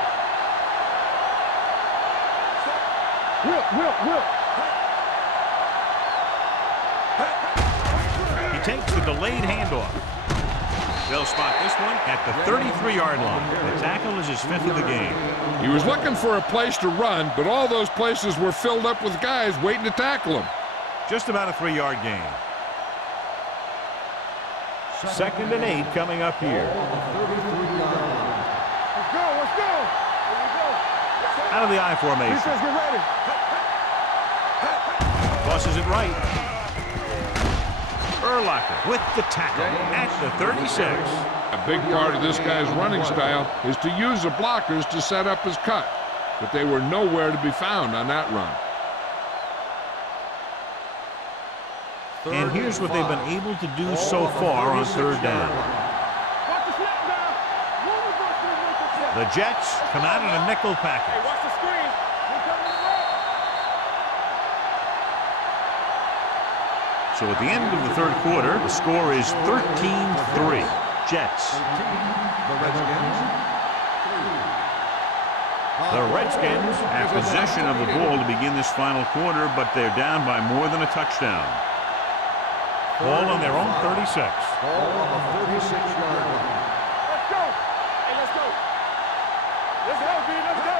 Whip. He takes the delayed handoff. They'll spot this one at the 33-yard line. The tackle is his 5th of the game. He was looking for a place to run, but all those places were filled up with guys waiting to tackle him. Just about a 3-yard gain. 2nd and 8 coming up here. Let's go. Here we go. Out of the I formation. Defense, get ready. Tosses it right. Urlacher with the tackle at the 36. A big part of this guy's running style is to use the blockers to set up his cut, but they were nowhere to be found on that run. And here's what they've been able to do so far on 3rd down. Watch the snap now. The Jets come out in a nickel package. Hey, watch the screen. We're coming to the right. So at the end of the 3rd quarter, the score is 13-3. Jets. The Redskins have possession of the ball to begin this final quarter, but they're down by more than a touchdown. Ball on their own 36. Ball on the 36-yard line. Let's go. Hey, let's go. Let's go, B. Let's go.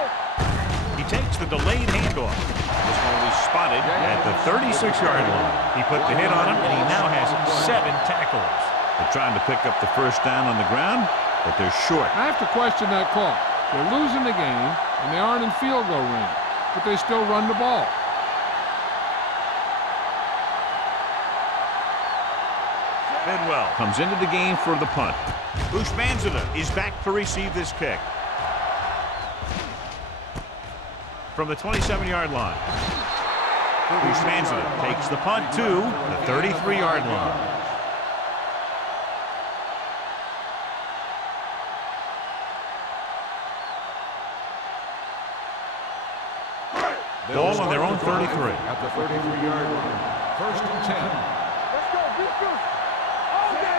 He takes the delayed handoff. This one will be spotted at the 36-yard line. He put the hit on him, and he now has 7 tackles. They're trying to pick up the 1st down on the ground, but they're short. I have to question that call. They're losing the game, and they aren't in field goal range, but they still run the ball. Bedwell comes into the game for the punt. Ushmanzada is back to receive this kick. From the 27-yard line. Ushmanzada takes the punt to the 33-yard line. Ball on their own 33. At the 33-yard line. 1st and 10. Let's go. Defense.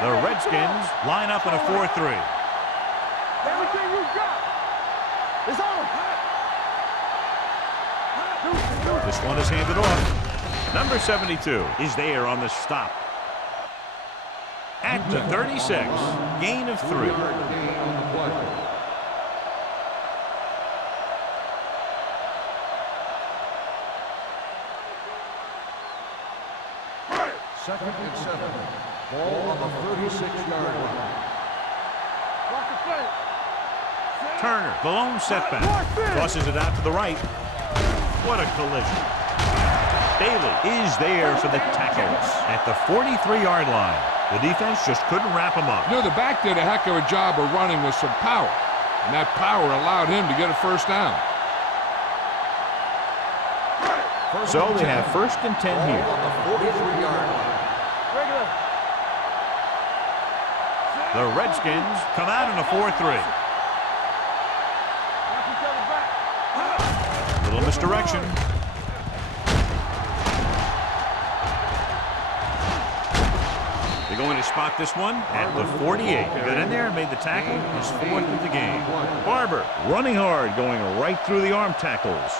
The Redskins line up in a 4-3. Everything you got. It's on. This one is handed off. Number 72 is there on the stop. At the 36, gain of 3. Gain on the play. Second and 7. Ball on the 36-yard line. Watch the play. Turner, the lone setback. Tosses it out to the right. What a collision. Bailey is there for the tackle at the 43-yard line. The defense just couldn't wrap him up. You know, the back did a heck of a job of running with some power, and that power allowed him to get a 1st down. So they have 1st and 10 here. On the 43-yard line. Regular. The Redskins come out in a 4-3. Watch each other back. Little misdirection. They're going to spot this one at the 48. He got in there and made the tackle. His 4th of the game. Barber running hard, going right through the arm tackles.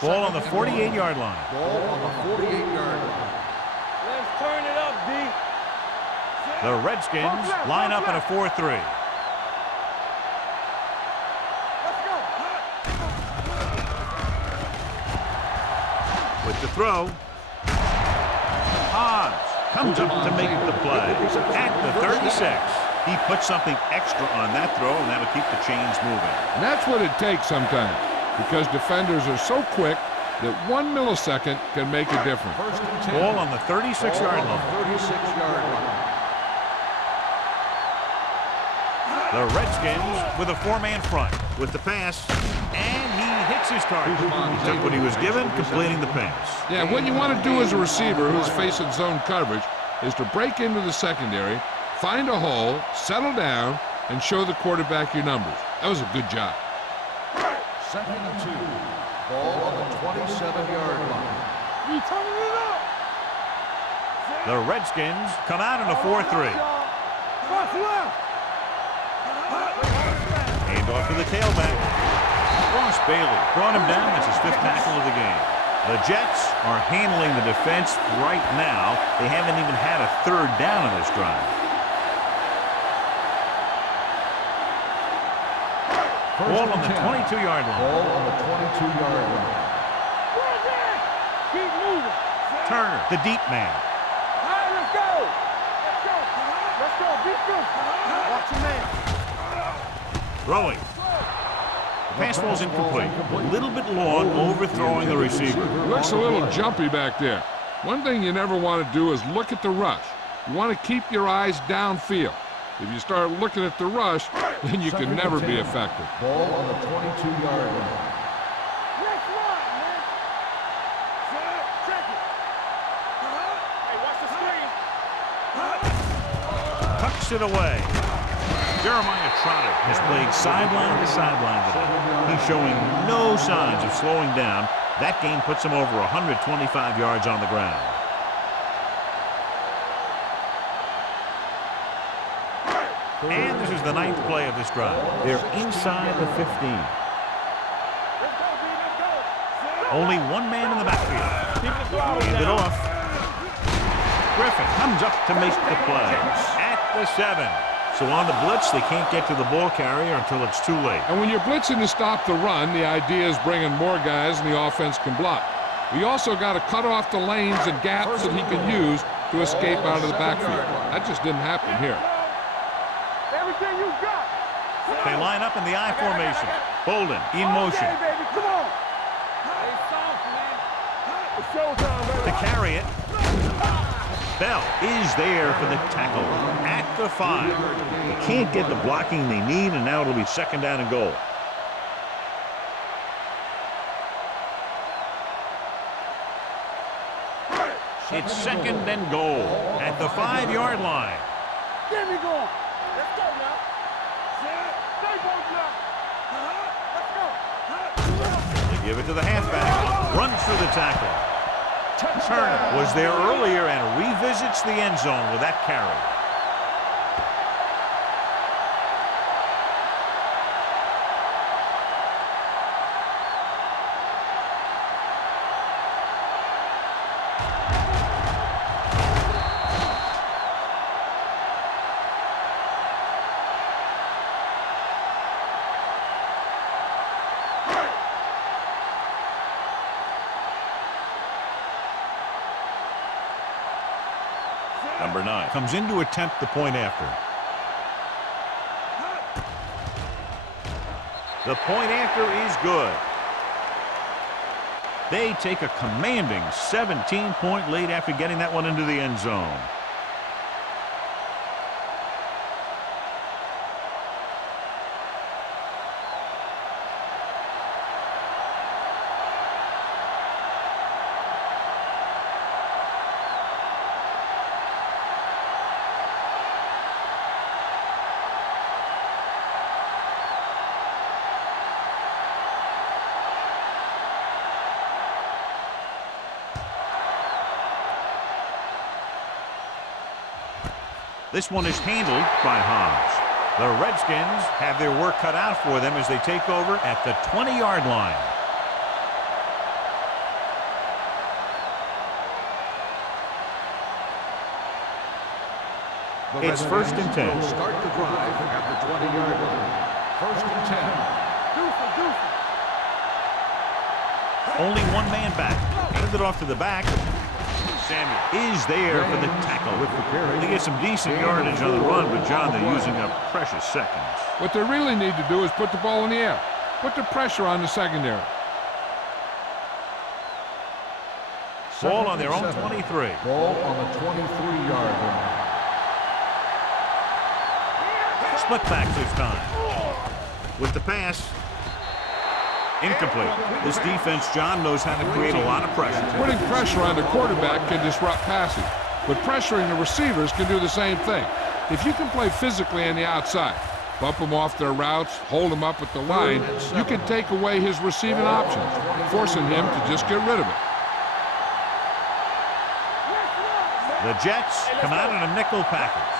Ball on the 48-yard line. Ball on the 48-yard line. Let's turn it up, D. The Redskins line up in a 4-3. Let's go. With the throw. Hobbs comes up to make the play at the 36. He puts something extra on that throw, and that'll keep the chains moving. And that's what it takes sometimes, because defenders are so quick that 1 millisecond can make a difference. 1st and 10. Ball on the 36-yard line. 36-yard line. The Redskins with a four-man front with the pass, and he hits his target. He took what he was given, completing the pass. Yeah, what you want to do as a receiver who's facing zone coverage is to break into the secondary, find a hole, settle down, and show the quarterback your numbers. That was a good job. 2nd and 2. Ball on the 27-yard line. You turning it up. The Redskins come out in a 4-3. What's left? Hand off to the tailback. Ross Bailey brought him down. That's his 5th tackle of the game. The Jets are handling the defense right now. They haven't even had a 3rd down in this drive. Ball on the 22-yard line. Ball on the 22-yard line. Keep moving. Turner, the deep man. All right, let's go. Let's go. Let's go. Beat them. Watch your man. Throwing. The pass ball's incomplete. A little bit long, overthrowing the receiver. Looks a little jumpy back there. One thing you never want to do is look at the rush. You want to keep your eyes downfield. If you start looking at the rush, then you can never be effective. Ball on the 22-yard line. Next one, man. Check it. Hey, watch the screen. Tucks it away. Jeremiah Trotter has played sideline to sideline today. He's showing no signs of slowing down. That game puts him over 125 yards on the ground. And this is the 9th play of this drive. They're inside the 15. Only one man in the backfield. Hand it off. Griffin comes up to make the play at the 7. So on the blitz, they can't get to the ball carrier until it's too late. And when you're blitzing to stop the run, the idea is bringing more guys and the offense can block. We also got to cut off the lanes and gaps that he can use to escape out of the backfield. That just didn't happen here. Everything you got. They line up in the I formation. Bolden in motion. Okay, baby, come on. Hey, soft, man. It's showtime, baby. To carry it. Bell is there for the tackle at the 5. They can't get the blocking they need, and now it'll be 2nd down and goal. It's 2nd and goal at the 5-yard line. Get me going. Let's go now. Stay both now. Let's go. They give it to the halfback. Runs through the tackle. Turner was there earlier and revisits the end zone with that carry. Number 9 comes in to attempt the point after. The point after is good. They take a commanding 17-point lead after getting that one into the end zone. This one is handled by Hans. The Redskins have their work cut out for them as they take over at the 20-yard line. It's 1st and 10. Start the drive at the 20-yard line. 1st and 10. Only one man back. Hand it off to the back. Samuel is there for the tackle. They get some decent yardage on the run, but John, they're using up precious seconds. What they really need to do is put the ball in the air. Put the pressure on the secondary. Ball on their own 23. Ball on the 23-yard line. Split backs this time. With the pass. Incomplete. This defense, John, knows how to create a lot of pressure. Putting pressure on the quarterback can disrupt passing, but pressuring the receivers can do the same thing. If you can play physically on the outside, bump them off their routes, hold them up at the line, you can take away his receiving options, forcing him to just get rid of it. The Jets come out in a nickel package.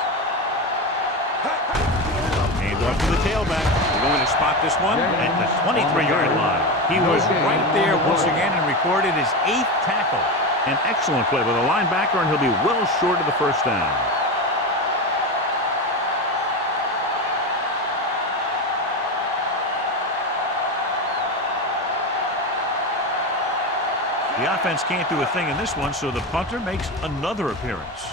Hand off to the tailback. They're going to spot this one at the 23-yard line. He was right there once again and recorded his 8th tackle. An excellent play by the linebacker, and he'll be well short of the first down. The offense can't do a thing in this one, so the punter makes another appearance.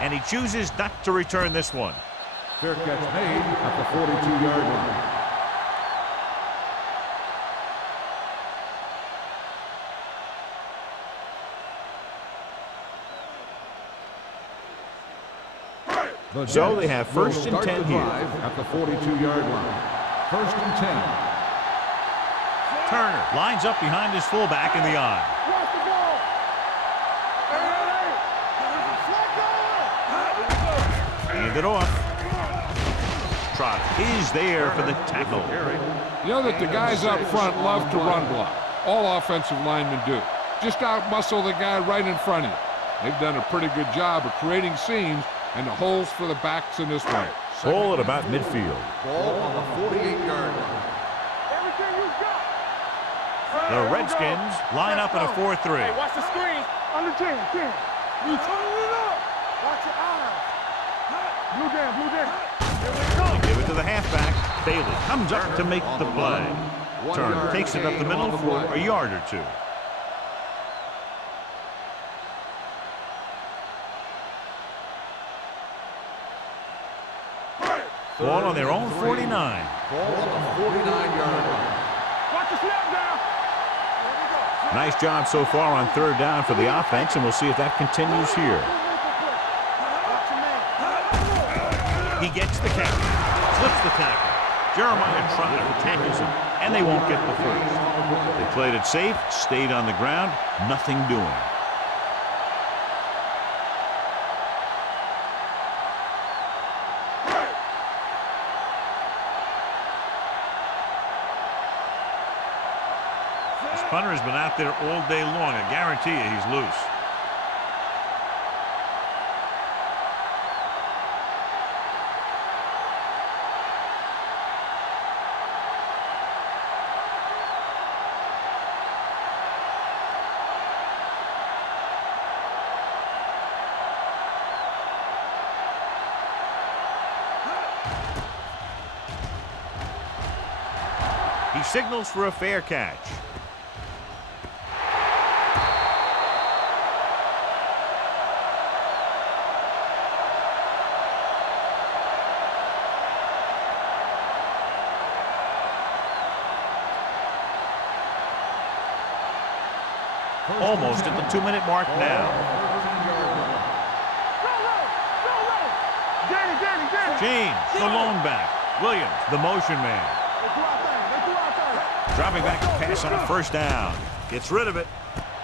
And he chooses not to return this one. Fair catch made at the 42-yard line. So they have first and 10 here. At the 42-yard line. First and 10. Turner lines up behind his fullback in the eye. Watch the ball. Hand it off. Trotter is there for the tackle. You know that the guys up front love to run block. All offensive linemen do. Just out-muscle the guy right in front of you. They've done a pretty good job of creating seams and the holes for the backs in this one. Ball at about midfield. Ball on the 48-yard line. Everything you got. The Redskins line up in a 4-3. Hey, watch the screen. Under 10. You turning it up. Watch your eyes. Blue down. Here we go. Give it to the halfback. Bailey comes up to make the play. Turner takes it up the middle for a yard or two. Ball on their own 49. Ball on the 49-yard line. Watch the snap down. Nice job so far on third down for the offense, and we'll see if that continues here. He gets the catch, flips the tackle. Jeremiah Trotter tackles him, and they won't get the first. They played it safe, stayed on the ground, nothing doing. This punter has been out there all day long. I guarantee you he's loose. He signals for a fair catch. Almost at the 2-minute mark now. James, the lone back. Williams, the motion man. Dropping back to pass on a first down. Gets rid of it.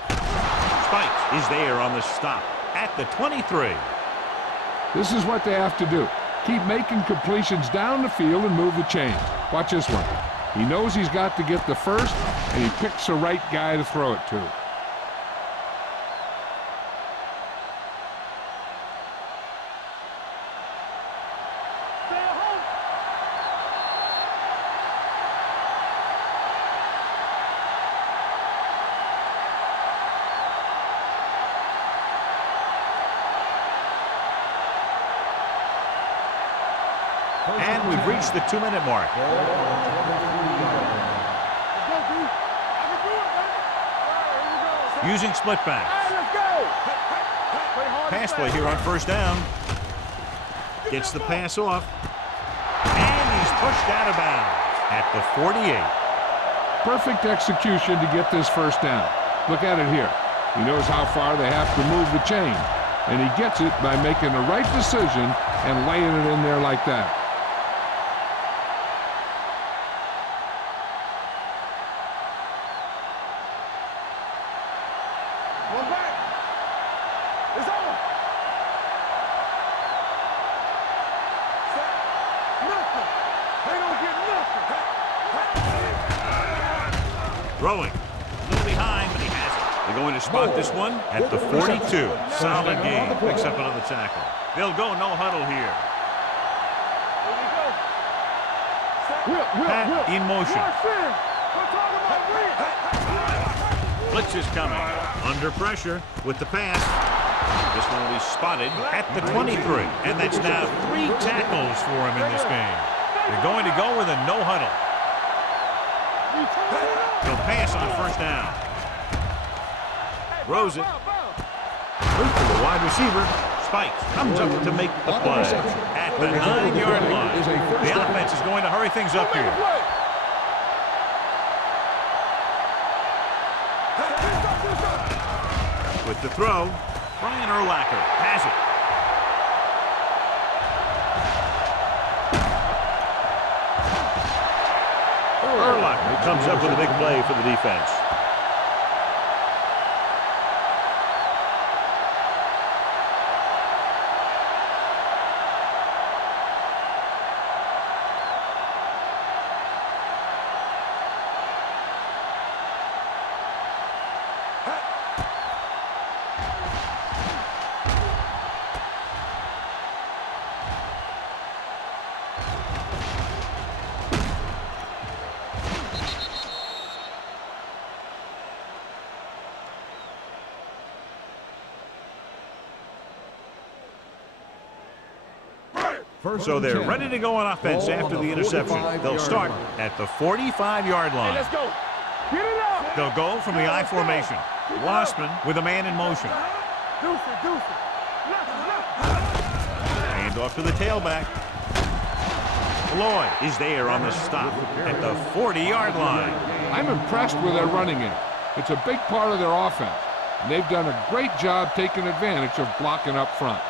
Spikes is there on the stop at the 23. This is what they have to do. Keep making completions down the field and move the chains. Watch this one. He knows he's got to get the first, and he picks the right guy to throw it to. And we've reached the 2-minute mark. Using split backs. Pass play here on first down. Gets the pass off. And he's pushed out of bounds at the 48. Perfect execution to get this first down. Look at it here. He knows how far they have to move the chain. and he gets it by making the right decision and laying it in there like that. One back. It's over. Nothing. They don't get nothing. Throwing. A little behind, but he has it. They're going to spot this one at the 42. Solid game. Picks up another tackle. They'll go no huddle here. Pat in motion. Blitz is coming. Under pressure with the pass. This one will be spotted at the 23. And that's now 3 tackles for him in this game. They're going to go with a no huddle. He'll pass on first down. Throws it. Loop to the wide receiver. Spikes. Comes up to make the play. At the 9-yard line. The offense is going to hurry things up here. With the throw, Brian Urlacher has it. Urlacher comes up with a big play for the defense. So they're ready to go on offense after the interception. They'll start at the 45-yard line. Let's go. Get it out. They'll go from the I formation. Wassman with a man in motion. Deuce it. Hand off to the tailback. Lloyd is there on the stop at the 40-yard line. I'm impressed with their running game. It's a big part of their offense, and they've done a great job taking advantage of blocking up front.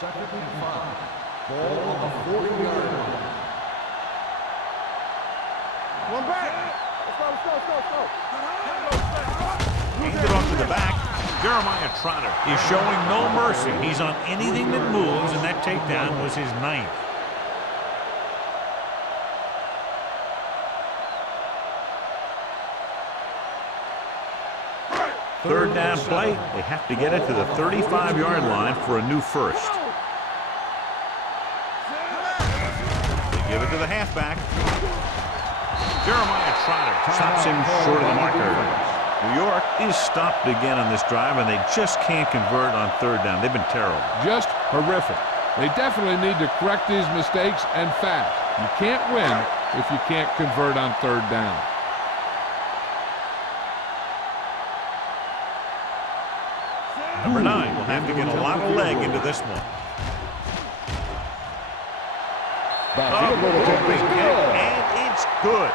Second and 5. Ball on the 40-yard line. One back. Let's go. Hand it off to the back. Jeremiah Trotter is showing no mercy. He's on anything that moves, and that takedown was his 9th. Third down play. They have to get it to the 35-yard line for a new first. They give it to the halfback. Jeremiah Trotter stops him short of the marker. New York is stopped again on this drive, and they just can't convert on third down. They've been terrible. Just horrific. They definitely need to correct these mistakes and fast. You can't win if you can't convert on third down. Number 9 will have to get a lot of leg into this one. And it's good.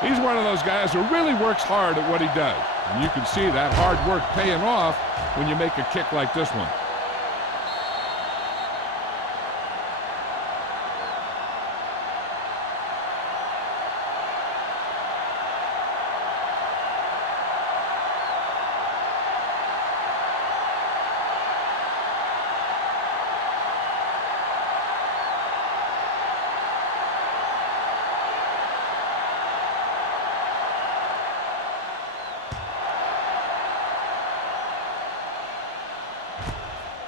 He's one of those guys who really works hard at what he does. And you can see that hard work paying off when you make a kick like this one.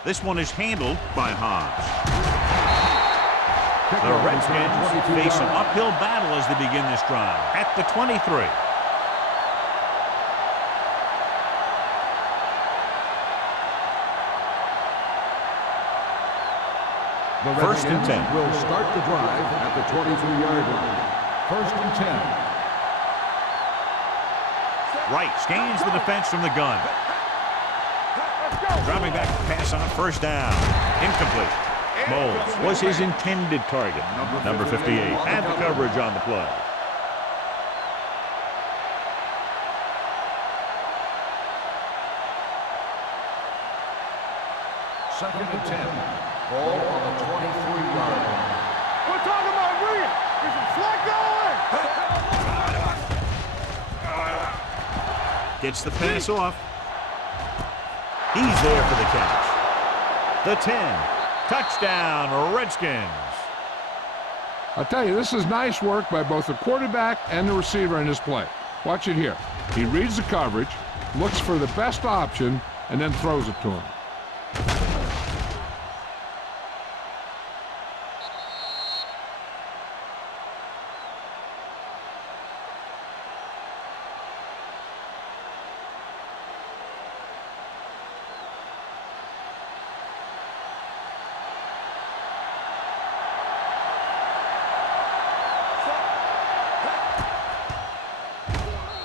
This one is handled by Hobbs. The Redskins face an uphill battle as they begin this drive at the 23. The Redskins will start the drive at the 23-yard line. First and 10. Wright scans the defense from the gun. Dropping back to pass on first down. Incomplete. Moles was his intended target. Number 58 had the coverage on the play. Second and 10. Ball on the 23-yard line. We're talking about Rhea. There's some slack going. Gets the pass off. He's there for the catch. The 10. Touchdown, Redskins. I'll tell you, this is nice work by both the quarterback and the receiver in this play. Watch it here. He reads the coverage, looks for the best option, and then throws it to him.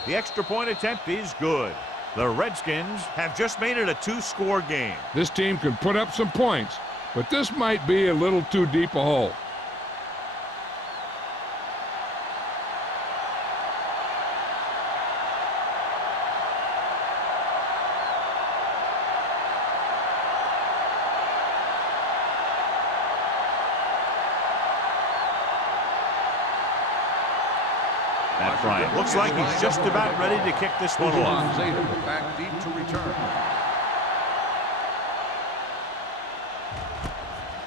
The extra point attempt is good. The Redskins have just made it a 2-score game. This team can put up some points, but this might be a little too deep a hole. Matt Bryant looks like he's just about ready to kick this one off. Back deep to return.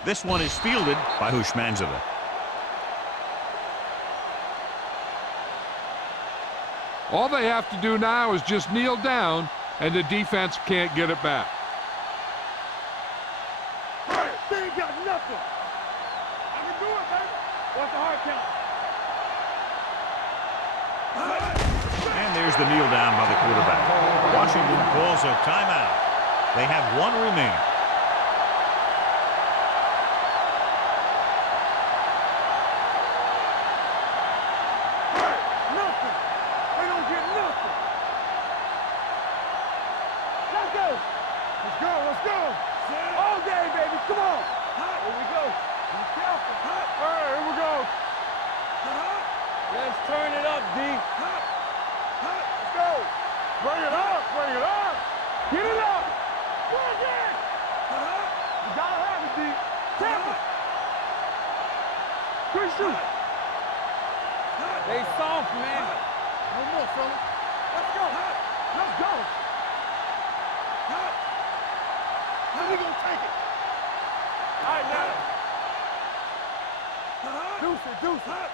This one is fielded by Hushmanzada. All they have to do now is just kneel down, and the defense can't get it back. They ain't got nothing. I can do it, baby. What's the hard count? And there's the kneel down by the quarterback. Washington calls a timeout. They have one remaining. Nothing. They don't get nothing. Let's go. Let's go. Let's go. All day, baby. Come on. Here we go. Be careful. All right, here we go. Let's turn it up, D. Let's go. Bring it up. Bring it up. Get it up. Bring it. You gotta have it, D. Careful. Good shoot. They soft, man. No more, fella. Let's go. Let's go. How we gonna take it? All right, now. Deuce it, deuce it.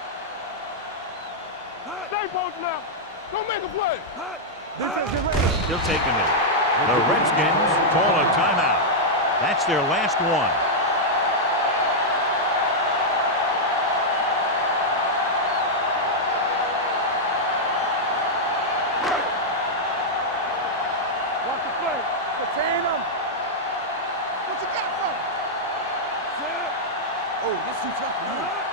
Stay posted now. Don't make a play. Defense, get ready. He'll take a minute. The Redskins call a timeout. That's their last one. Watch the play. Contain them. What you got for him? Oh, this is tough for you.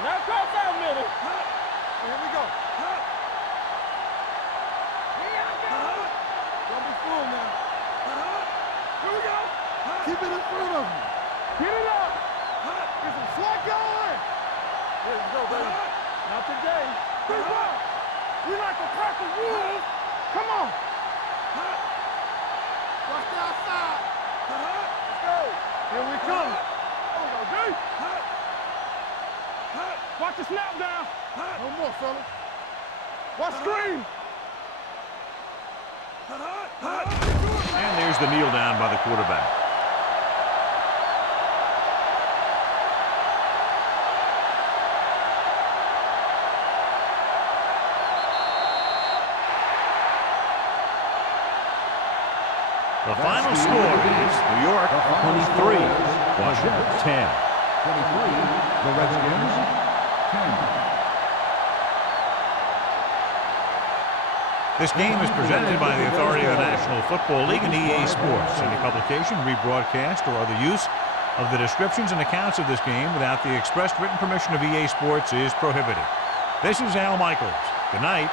Now cross out middle. Here we go. Don't be fooled now. Here we go. Keep it in front of me. Get it up. Get some slack going. Here we go, baby. Not today. Big one. We like to practice rules. Come on. Watch the outside. Let's go. Here we come. Oh, no, D. Watch the snap down. No more, fella. Watch screen. And there's the kneel down by the quarterback. The final score is New York 23, Washington 10. 23, the Redskins, 10. This game is presented by the authority of the National Football League and EA Sports. Any publication, rebroadcast, or other use of the descriptions and accounts of this game without the expressed written permission of EA Sports is prohibited. This is Al Michaels. Good night.